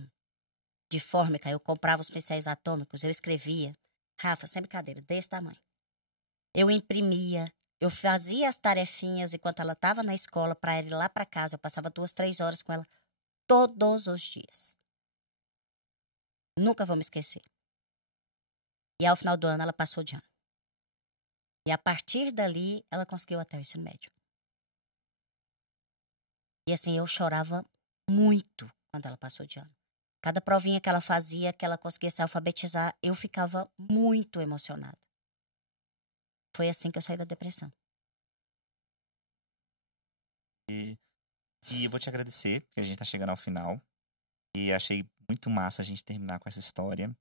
de fórmica, eu comprava os pincéis atômicos, eu escrevia. Rafa, sem brincadeira, desse tamanho. Eu imprimia, eu fazia as tarefinhas enquanto ela estava na escola para ela ir lá para casa. Eu passava 2, 3 horas com ela todos os dias. Nunca vou me esquecer. E ao final do ano ela passou de ano. E a partir dali ela conseguiu até o ensino médio. E assim, eu chorava muito quando ela passou de ano. Cada provinha que ela fazia, que ela conseguia se alfabetizar, eu ficava muito emocionada. Foi assim que eu saí da depressão. E eu vou te agradecer, porque a gente tá chegando ao final. E achei muito massa a gente terminar com essa história.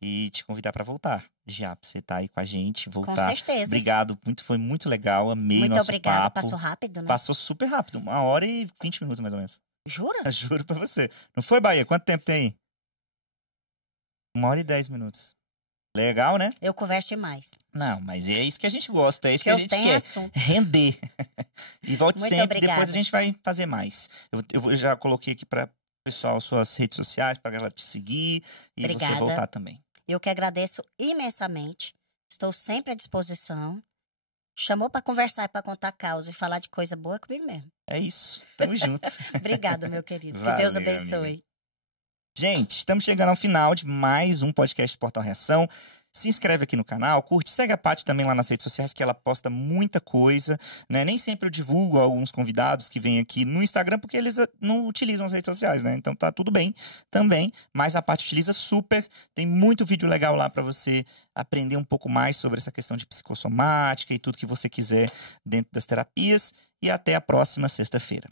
E te convidar para voltar, já, pra você estar aí com a gente, voltar. Com certeza. Obrigado, foi muito legal, amei muito nosso obrigada. papo. Passou rápido, né? Passou super rápido, 1h20 mais ou menos. Jura? Juro pra você. Não foi, Bahia? Quanto tempo tem aí? 1h10. Legal, né? Eu converso demais. Não, mas é isso que a gente gosta, é isso que a gente quer. Assunto. Render. E volte muito sempre, obrigada. Depois a gente vai fazer mais. Eu já coloquei aqui para pessoal suas redes sociais, para ela te seguir e obrigada. você voltar também. Eu que agradeço imensamente. Estou sempre à disposição. Chamou para conversar e para contar causa e falar de coisa boa comigo mesmo. É isso. Tamo junto. Obrigada, meu querido. Que Valeu, Deus abençoe. amiga. Gente, estamos chegando ao final de mais um podcast Portal Reação. Se inscreve aqui no canal, curte, segue a Paty também lá nas redes sociais, que ela posta muita coisa, né? Nem sempre eu divulgo alguns convidados que vêm aqui no Instagram, porque eles não utilizam as redes sociais, né? Então tá tudo bem também, mas a Paty utiliza super. Tem muito vídeo legal lá para você aprender um pouco mais sobre essa questão de psicossomática e tudo que você quiser dentro das terapias. E até a próxima sexta-feira.